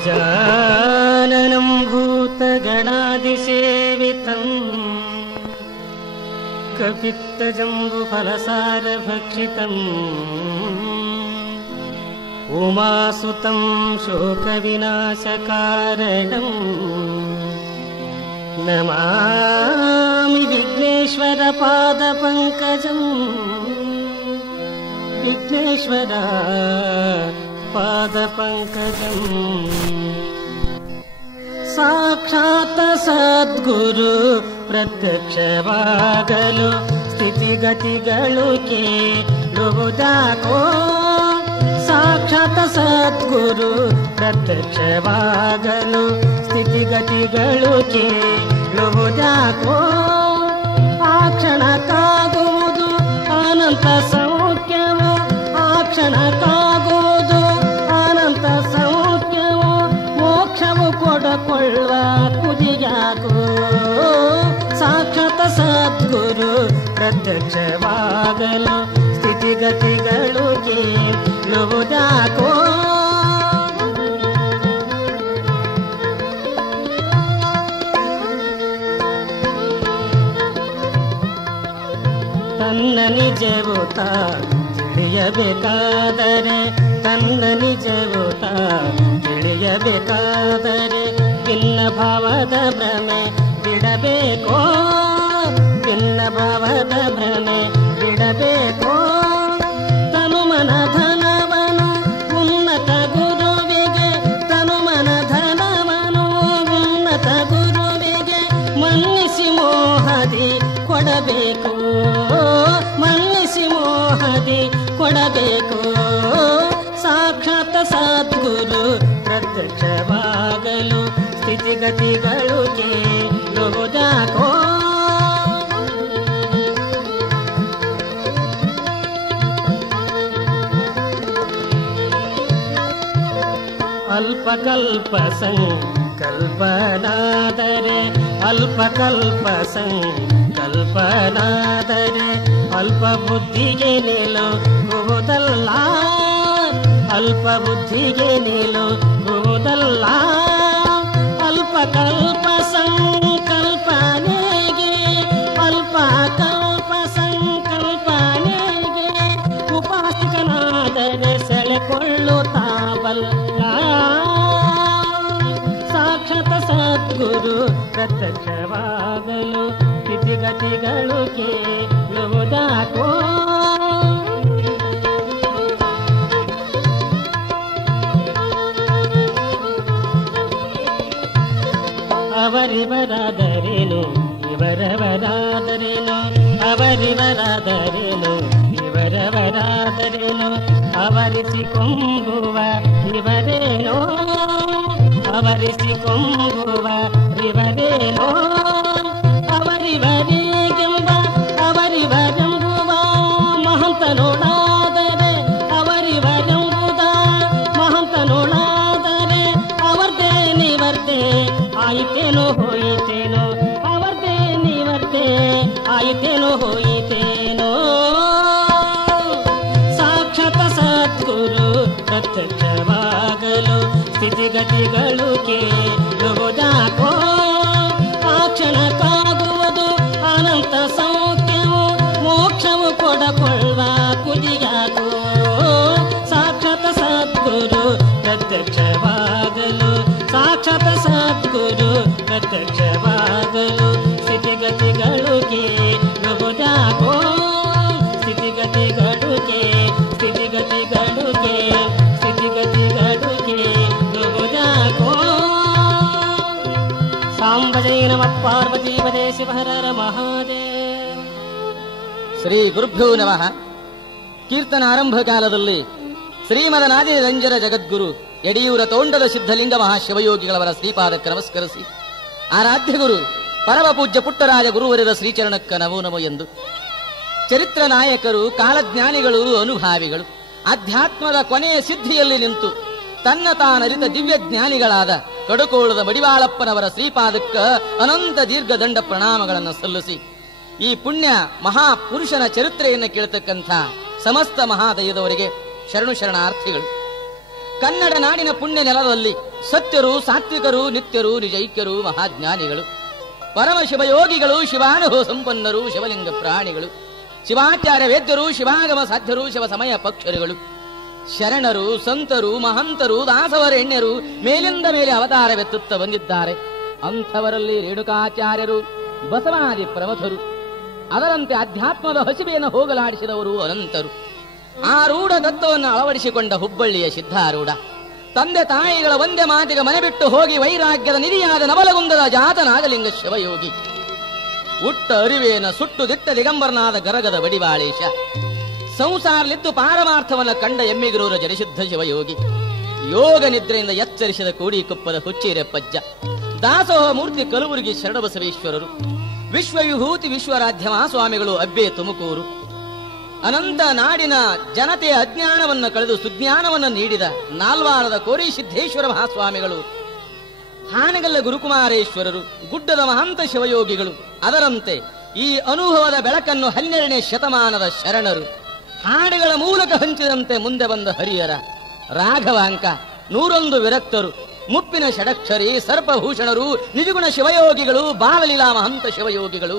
गजाननं भूतगणादिसेवितम् कपित्तजम्बुफलसारभक्षितम् उमासुतं शोकविनाशकारणम् नमामि विघ्नेश्वरपादपङ्कजम् विघ्नेश्वर पादपङ्कजम् साक्षात् सद्गुरु प्रत्यक्षवागಲು ಸ್ಥಿತಿಗತಿಗಳು ಕೇಳುವುದಾಕೋ ಸಾಕ್ಷಾತ್ ಸದ್ಗುರು ಪ್ರತ್ಯಕ್ಷವಾಗಲು ಸ್ಥಿತಿಗತಿಗಳು ಕೇಳುವುದಾಕೋ ಆ ಕ್ಷಣಕ್ಕಾಗುವುದು ಅನಂತ ಸೌಖ್ಯವು ಆ ಕ್ಷಣಕ್ಕಾಗುವುದು ಅನಂತ ಸೌಖ್ಯವು ಮೋಕ್ಷವು ಕೊಡಕೊಳ್ಳುವ ಕುದಿಯಾಕೋ ಸಾಕ್ಷಾತ್ ಸದ್ಗುರು ಪ್ರತ್ಯಕ್ಷವಾಗಲು ಸ್ಥಿತಿಗತಿಗಳು ಕೇಳುವುದಾಕೋ ತನ್ನ ನಿಜವು ತಿಳಿಯಬೇಕಾದರೆ ತನ್ನ ನಿಜವು ತಿಳಿಯಬೇಕಾದರೆ ಭಿನ್ನ ಭಾವದ ಭ್ರಮೆ ಬಿಡಬೇಕೋ ಭಿನ್ನ ಭಾವದ ಭ್ರಮೆ ಬಿಡಬೇಕೋ ತನುಮನ ಧನವನು ಉನ್ನತ ಗುರುವಿಗೆ ತನುಮನ ಧನವನು ಉನ್ನತ ಗುರುವಿಗೆ ಮನ್ನಿಸಿ ಮೋಹದಿ ಕೊಡಬೇಕು ಮನ್ನಿಸಿ ಮೋಹದಿ ಕೊಡಬೇಕು ಸಾಕ್ಷಾತ್ ಸದ್ಗುರು ಪ್ರತ್ಯಕ್ಷವಾಗಲು ಸ್ಥಿತಿಗತಿಗಳು ಕೇಳುವುದಾಕೋ ಅಲ್ಪಕಲ್ಪ ಸಂಕಲ್ಪನಾದರೆ ಅಲ್ಪಕಲ್ಪ ಸಂಕಲ್ಪನಾದರೆ ಅಲ್ಪ ಬುದ್ಧಿಗೆ ನಿಲುಗುವುದಲ್ಲ ಅಲ್ಪ ಬುದ್ಧಿಗೆ ನಿಲುಗುವುದಲ್ಲ ಅಲ್ಪಕಲ್ಪ ಸಂಕಲ್ಪನೆಗೆ ಅಲ್ಪಕಲ್ಪ ಸಂಕಲ್ಪನೆಗೆ ಉಪಾಸಕನಾದರೆ ಸೆಳೆಕೊಳ್ಳುತ್ತಾವಲ್ಲ ಸಾಕ್ಷಾತ್ ಸದ್ಗುರು ಪ್ರತ್ಯಕ್ಷವಾಗಲು ಸ್ಥಿತಿಗತಿಗಳು ಕೇಳುವುದಾಕೋ ಅವರಿವರಾದರೇನು ಇವರವರಾದರೇನು ಅವರಿವರಾದರೇನು ಇವರವರಾದರೇನು ಅವರಿಸಿಕೊಂಬುವ ಇವರೇನೋ ಅವರಿಸಿಕೊಂಬುವ ಇವರೇನೋ ಅವರಿವರಿಗೆಂಬ ಅವರಿವರೆಂಬುವ ಮಹಂತನೋಡಾದರೆ ಅವರಿವರೆಂಬುದ ಮಹಂತನೋಡಾದರೆ ಅವರ್ದೇ ನಿವರ್ತೆ ಆಯಿತೇನೋ ಹೋಯಿತೇನೋ ಅವರ್ದೇ ನಿವರ್ತೆ ಆಯಿತೇನೋ ಹೋಯಿತೇನೋ ಸಾಕ್ಷಾತ್ ಸದ್ಗುರು ಪ್ರತ್ಯಕ್ಷವಾಗಲು ಸ್ಥಿತಿಗತಿಗಳು ಕೇಳುವುದಾಕೋ ಆ ಕ್ಷಣಕ್ಕಾಗುವುದು ಅನಂತ ಸೌಖ್ಯವು ಮೋಕ್ಷವು ಕೊಡಕೊಳ್ಳುವ ಕುದಿಯಾಕೋ ಸಾಕ್ಷಾತ್ ಸದ್ಗುರು ಪ್ರತ್ಯಕ್ಷವಾಗಲು ಸಾಕ್ಷಾತ್ ಸದ್ಗುರು ಪ್ರತ್ಯಕ್ಷವಾಗಲು ಸ್ಥಿತಿಗತಿಗಳು ಕೇಳುವುದಾಕೋ ಸ್ಥಿತಿಗತಿಗಳು ಸ್ಥಿತಿಗತಿಗಳು ಸ್ಥಿತಿಗತಿಗಳು ಕೇಳುವುದಾಕೋ ಸಾಂಬ ಜೈ ನಮಃ ಪಾರ್ವತೀಪದೇ ಶಿವ ಹರ ಹರ ಮಹಾದೇವ. ಶ್ರೀ ಗುರುಭ್ಯೋ ನಮಃ. ಕೀರ್ತನ ಆರಂಭ ಕಾಲದಲ್ಲಿ ಶ್ರೀಮದನಾದಿ ರಂಜನ ಜಗದ್ಗುರು ಯಡಿಯೂರ ತೋಂಡದ ಸಿದ್ಧಲಿಂಗ ಮಹಾಶಿವಯೋಗಿಗಳವರ ಶ್ರೀಪಾದಕ್ಕೆ ನಮಸ್ಕರಿಸಿ ಆರಾಧ್ಯ ಗುರು ಪರಮ ಪೂಜ್ಯ ಪುಟ್ಟರಾಜ ಗುರುವರದ ಶ್ರೀಚರಣಕ್ಕ ನಮೋ ನಮೋ ಎಂದು ಚರಿತ್ರ ನಾಯಕರು ಕಾಲಜ್ಞಾನಿಗಳು ಅನುಭಾವಿಗಳು ಅಧ್ಯಾತ್ಮದ ಕೊನೆಯ ಸಿದ್ಧಿಯಲ್ಲಿ ನಿಂತು ತನ್ನ ತಾನರಿತ ದಿವ್ಯ ಜ್ಞಾನಿಗಳಾದ ಕಡುಕೋಳದ ಮಡಿವಾಳಪ್ಪನವರ ಶ್ರೀಪಾದಕ್ಕ ಅನಂತ ದೀರ್ಘ ದಂಡ ಪ್ರಣಾಮಗಳನ್ನು ಸಲ್ಲಿಸಿ ಈ ಪುಣ್ಯ ಮಹಾಪುರುಷನ ಚರಿತ್ರೆಯನ್ನು ಕೇಳತಕ್ಕಂಥ ಸಮಸ್ತ ಮಹಾದಯದವರಿಗೆ ಶರಣು ಶರಣಾರ್ಥಿಗಳು. ಕನ್ನಡ ನಾಡಿನ ಪುಣ್ಯ ನೆಲದಲ್ಲಿ ಸತ್ಯರು, ಸಾತ್ವಿಕರು, ನಿತ್ಯರು, ನಿಜೈಕ್ಯರು, ಮಹಾಜ್ಞಾನಿಗಳು, ಪರಮ ಶಿವಯೋಗಿಗಳು, ಶಿವಾನುಭವ ಸಂಪನ್ನರು, ಶಿವಲಿಂಗ ಪ್ರಾಣಿಗಳು, ಶಿವಾಚಾರ್ಯ ವೇದ್ಯರು, ಶಿವಾಗಮ ಸಾಧ್ಯರು, ಶಿವ ಸಮಯ ಪಕ್ಷರುಗಳು, ಶರಣರು, ಸಂತರು, ಮಹಂತರು, ದಾಸವರೆಣ್ಯರು ಮೇಲಿಂದ ಮೇಲೆ ಅವತಾರವೆತ್ತುತ್ತ ಬಂದಿದ್ದಾರೆ. ಅಂಥವರಲ್ಲಿ ರೇಣುಕಾಚಾರ್ಯರು, ಬಸವಾದಿ ಪ್ರಮಥರು, ಅದರಂತೆ ಅಧ್ಯಾತ್ಮದ ಹಸಿವೆಯನ್ನು ಹೋಗಲಾಡಿಸಿದವರು ಅನಂತರು. ಆರೂಢ ತತ್ವವನ್ನು ಅಳವಡಿಸಿಕೊಂಡ ಹುಬ್ಬಳ್ಳಿಯ ಸಿದ್ಧಾರೂಢ, ತಂದೆ ತಾಯಿಗಳ ಒಂದೇ ಮಾತಿಗೆ ಮನೆ ಬಿಟ್ಟು ಹೋಗಿ ವೈರಾಗ್ಯದ ನಿಧಿಯಾದ ನವಲಗುಂದದ ಜಾತ ನಾಗಲಿಂಗ ಶಿವಯೋಗಿ, ಉಟ್ಟ ಅರಿವೇನ ಸುಟ್ಟು ದಿಟ್ಟ ದಿಗಂಬರನಾದ ಗರಗದ ಬಡಿವಾಳೇಶ, ಸಂಸಾರಲಿದ್ದು ಪಾರಮಾರ್ಥವನ್ನು ಕಂಡ ಎಮ್ಮಿಗರೂರ ಜರಿಸಿದ್ಧ ಶಿವಯೋಗಿ, ಯೋಗ ನಿದ್ರೆಯಿಂದ ಎಚ್ಚರಿಸಿದ ಕೋಡಿಕೊಪ್ಪದ ಹುಚ್ಚೀರೆ ಪಜ್ಜ, ದಾಸೋಹ ಮೂರ್ತಿ ಕಲಬುರಗಿ ಶರಣಬಸವೇಶ್ವರರು, ವಿಶ್ವವಿಭೂತಿ ವಿಶ್ವರಾಧ್ಯ ಮಹಾಸ್ವಾಮಿಗಳು ಅಬ್ಬೆ ತುಮಕೂರು, ಅನಂತ ನಾಡಿನ ಜನತೆಯ ಅಜ್ಞಾನವನ್ನು ಕಳೆದು ಸುಜ್ಞಾನವನ್ನು ನೀಡಿದ ನಾಲ್ವಾರದ ಕೋರಿಸಿದ್ದೇಶ್ವರ ಮಹಾಸ್ವಾಮಿಗಳು, ಹಾನಗಲ್ಲ ಗುರುಕುಮಾರೇಶ್ವರರು, ಗುಡ್ಡದ ಮಹಂತ ಶಿವಯೋಗಿಗಳು, ಅದರಂತೆ ಈ ಅನುಭವದ ಬೆಳಕನ್ನು 12ನೇ ಶತಮಾನದ ಶರಣರು ಹಾಡುಗಳ ಮೂಲಕ ಹಂಚಿದಂತೆ ಮುಂದೆ ಬಂದ ಹರಿಹರ, ರಾಘವಾಂಕ, 101 ವಿರಕ್ತರು, ಮುಪ್ಪಿನ ಷಡಕ್ಷರಿ, ಸರ್ಪಭೂಷಣರು, ನಿಜಗುಣ ಶಿವಯೋಗಿಗಳು, ಬಾಲಲೀಲಾ ಮಹಂತ ಶಿವಯೋಗಿಗಳು,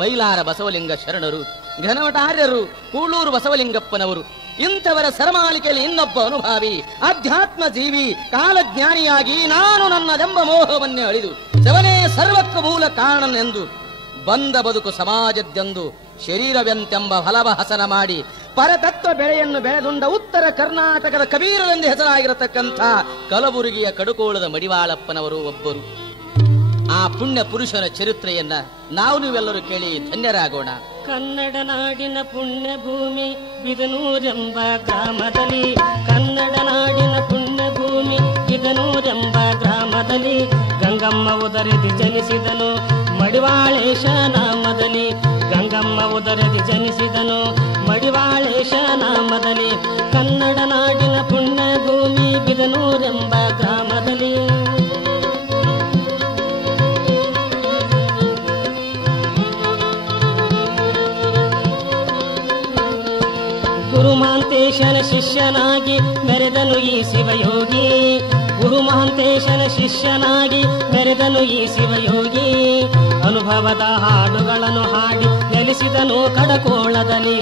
ಮೈಲಾರ ಬಸವಲಿಂಗ ಶರಣರು, ಘನಮಠಾರ್ಯರು, ಕೂಳೂರು ಬಸವಲಿಂಗಪ್ಪನವರು, ಇಂಥವರ ಸರಮಾಳಿಕೆಯಲ್ಲಿ ಇನ್ನೊಬ್ಬ ಅನುಭಾವಿ, ಅಧ್ಯಾತ್ಮ ಜೀವಿ, ಕಾಲಜ್ಞಾನಿಯಾಗಿ ನಾನು ನನ್ನದೆಂಬ ಮೋಹವನ್ನೇ ಅಳಿದು ಶವನೇ ಸರ್ವಕ್ಕೂ ಮೂಲ ಕಾರಣನೆಂದು ಬಂದ ಬದುಕು ಸಮಾಜದ್ದೆಂದು ಶರೀರವೆಂತೆಂಬ ಫಲವ ಹಸನ ಮಾಡಿ ಪರತತ್ವ ಬೆಳೆಯನ್ನು ಬೆಳೆದುಂಡ ಉತ್ತರ ಕರ್ನಾಟಕದ ಕಬೀರರೆಂದು ಹೆಸರಾಗಿರತಕ್ಕಂಥ ಕಲಬುರಗಿಯ ಕಡುಕೋಳದ ಮಡಿವಾಳಪ್ಪನವರು ಒಬ್ಬರು. ಆ ಪುಣ್ಯ ಪುರುಷನ ಚರಿತ್ರೆಯನ್ನ ನಾವು ನೀವೆಲ್ಲರೂ ಕೇಳಿ ಧನ್ಯರಾಗೋಣ. ಕನ್ನಡ ನಾಡಿನ ಪುಣ್ಯ ಭೂಮಿ ಬಿದನೂರೆಂಬ ಗ್ರಾಮದಲ್ಲಿ, ಕನ್ನಡ ನಾಡಿನ ಪುಣ್ಯ ಭೂಮಿ ಬಿದನೂರೆಂಬ ಗ್ರಾಮದಲ್ಲಿ ಗಂಗಮ್ಮ ಉದರದಿ ಜನಿಸಿದನು ಮಡಿವಾಳೇಶ ನಾಮದಲ್ಲಿ, ಗಂಗಮ್ಮ ಉದರದಿ ಜನಿಸಿದನು ಮಡಿವಾಳೇಶ ನಾಮದಲ್ಲಿ, ಕನ್ನಡ ನಾಡಿನ ಪುಣ್ಯ ಭೂಮಿ ಬಿದನೂರೆಂಬ ಗ್ರಾಮದಲ್ಲಿ. ಗುರುಮಹಾಂತೇಶನ ಶಿಷ್ಯನಾಗಿ ಮೆರೆದನು ಈ ಶಿವಯೋಗಿ, ಗುರುಮಹಾಂತೇಶನ ಶಿಷ್ಯನಾಗಿ ಮೆರೆದನು ಈ ಶಿವಯೋಗಿ, ಅನುಭವದ ಹಾಡುಗಳನ್ನು ಹಾಡಿ ನೆಲೆಸಿದನು ಕಡಕೋಳದಲ್ಲಿ,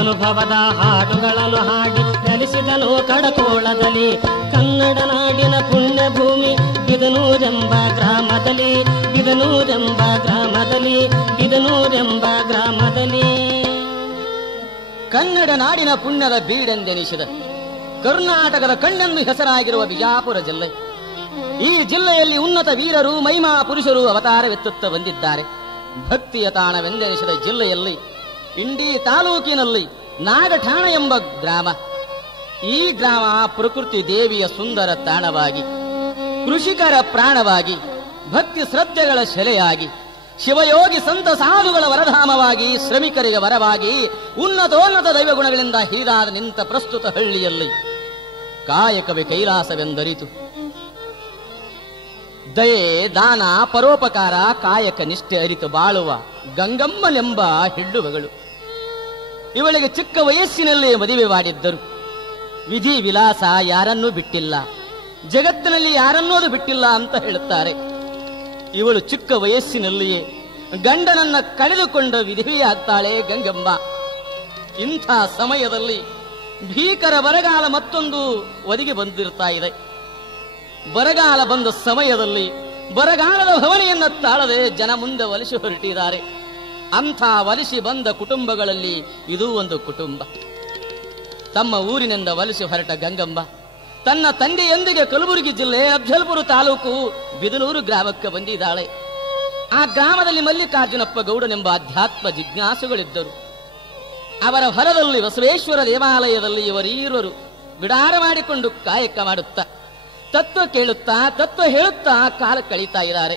ಅನುಭವದ ಹಾಡುಗಳನ್ನು ಹಾಡಿ ನೆಲೆಸಿದನು ಕಡಕೋಳದಲ್ಲಿ, ಕನ್ನಡ ನಾಡಿನ ಪುಣ್ಯ ಭೂಮಿ ಬಿದನೂರೆಂಬ ಗ್ರಾಮದಲ್ಲಿ, ಬಿದನೂರೆಂಬ ಗ್ರಾಮದಲ್ಲಿ, ಬಿದನೂರೆಂಬ ಗ್ರಾಮದಲ್ಲಿ. ಕನ್ನಡ ನಾಡಿನ ಪುಣ್ಯದ ಬೀಡೆಂದೆನಿಸಿದ ಕರ್ನಾಟಕದ ಕಣ್ಣೆಂದು ಹೆಸರಾಗಿರುವ ಬಿಜಾಪುರ ಜಿಲ್ಲೆ, ಈ ಜಿಲ್ಲೆಯಲ್ಲಿ ಉನ್ನತ ವೀರರು, ಮಹಿಮಾ ಪುರುಷರು ಅವತಾರವೆತ್ತುತ್ತ ಬಂದಿದ್ದಾರೆ. ಭಕ್ತಿಯ ತಾಣವೆಂದೆನಿಸಿದ ಜಿಲ್ಲೆಯಲ್ಲಿ ಇಂಡಿ ತಾಲೂಕಿನಲ್ಲಿ ನಾಗಠಾಣ ಎಂಬ ಗ್ರಾಮ, ಈ ಗ್ರಾಮ ಪ್ರಕೃತಿ ದೇವಿಯ ಸುಂದರ ತಾಣವಾಗಿ, ಕೃಷಿಕರ ಪ್ರಾಣವಾಗಿ, ಭಕ್ತಿ ಶ್ರದ್ಧೆಗಳ ಶೆಲೆಯಾಗಿ, ಶಿವಯೋಗಿ ಸಂತ ಸಾಧುಗಳ ವರಧಾಮವಾಗಿ, ಶ್ರಮಿಕರಿಗೆ ವರವಾಗಿ, ಉನ್ನತೋನ್ನತ ದೈವಗುಣಗಳಿಂದ ಹೀರಾದ ನಿಂತ ಪ್ರಸ್ತುತ ಹಳ್ಳಿಯಲ್ಲಿ ಕಾಯಕವೇ ಕೈಲಾಸವೆಂದರಿತು. ದಯೆ, ದಾನ, ಪರೋಪಕಾರ, ಕಾಯಕ ನಿಷ್ಠೆ ಅರಿತು ಬಾಳುವ ಗಂಗಮ್ಮನೆಂಬ ಹೆಣ್ಣುಮಗಳು. ಇವಳಿಗೆ ಚಿಕ್ಕ ವಯಸ್ಸಿನಲ್ಲೇ ಮದುವೆ ಮಾಡಿದ್ದರು. ವಿಧಿ ವಿಲಾಸ ಯಾರನ್ನೂ ಬಿಟ್ಟಿಲ್ಲ, ಜಗತ್ತಿನಲ್ಲಿ ಯಾರನ್ನೋದು ಬಿಟ್ಟಿಲ್ಲ ಅಂತ ಹೇಳುತ್ತಾರೆ. ಇವಳು ಚಿಕ್ಕ ವಯಸ್ಸಿನಲ್ಲಿಯೇ ಗಂಡನನ್ನ ಕಳೆದುಕೊಂಡ ವಿಧವೆಯಾಗ್ತಾಳೆ ಗಂಗಮ್ಮ. ಇಂಥ ಸಮಯದಲ್ಲಿ ಭೀಕರ ಬರಗಾಲ ಮತ್ತೊಂದು ಒದಗಿ ಬಂದಿರ್ತಾ ಇದೆ. ಬರಗಾಲ ಬಂದ ಸಮಯದಲ್ಲಿ ಬರಗಾಲದ ಭವನೆಯನ್ನ ತಾಳದೆ ಜನ ಮುಂದೆ ವಲಸೆ ಹೊರಟಿದ್ದಾರೆ. ಅಂಥ ವಲಸೆ ಬಂದ ಕುಟುಂಬಗಳಲ್ಲಿ ಇದೂ ಒಂದು ಕುಟುಂಬ. ತಮ್ಮ ಊರಿನಿಂದ ವಲಸೆ ಹೊರಟ ಗಂಗಮ್ಮ ತನ್ನ ತಂದೆಯೊಂದಿಗೆ ಕಲಬುರಗಿ ಜಿಲ್ಲೆ ಅಫ್ಜಲ್ಪುರ ತಾಲೂಕು ಬಿದನೂರು ಗ್ರಾಮಕ್ಕೆ ಬಂದಿದ್ದಾಳೆ. ಆ ಗ್ರಾಮದಲ್ಲಿ ಮಲ್ಲಿಕಾರ್ಜುನಪ್ಪ ಗೌಡನೆಂಬ ಅಧ್ಯಾತ್ಮ ಜಿಜ್ಞಾಸುಗಳಿದ್ದರು. ಅವರ ಹೊಲದಲ್ಲಿ ಬಸವೇಶ್ವರ ದೇವಾಲಯದಲ್ಲಿ ಇವರೀರರು ಬಿಡಾರ ಮಾಡಿಕೊಂಡು ಕಾಯಕ ಮಾಡುತ್ತಾ, ತತ್ವ ಕೇಳುತ್ತಾ, ತತ್ವ ಹೇಳುತ್ತಾ ಕಾಲ ಕಳೀತಾ ಇದ್ದಾರೆ.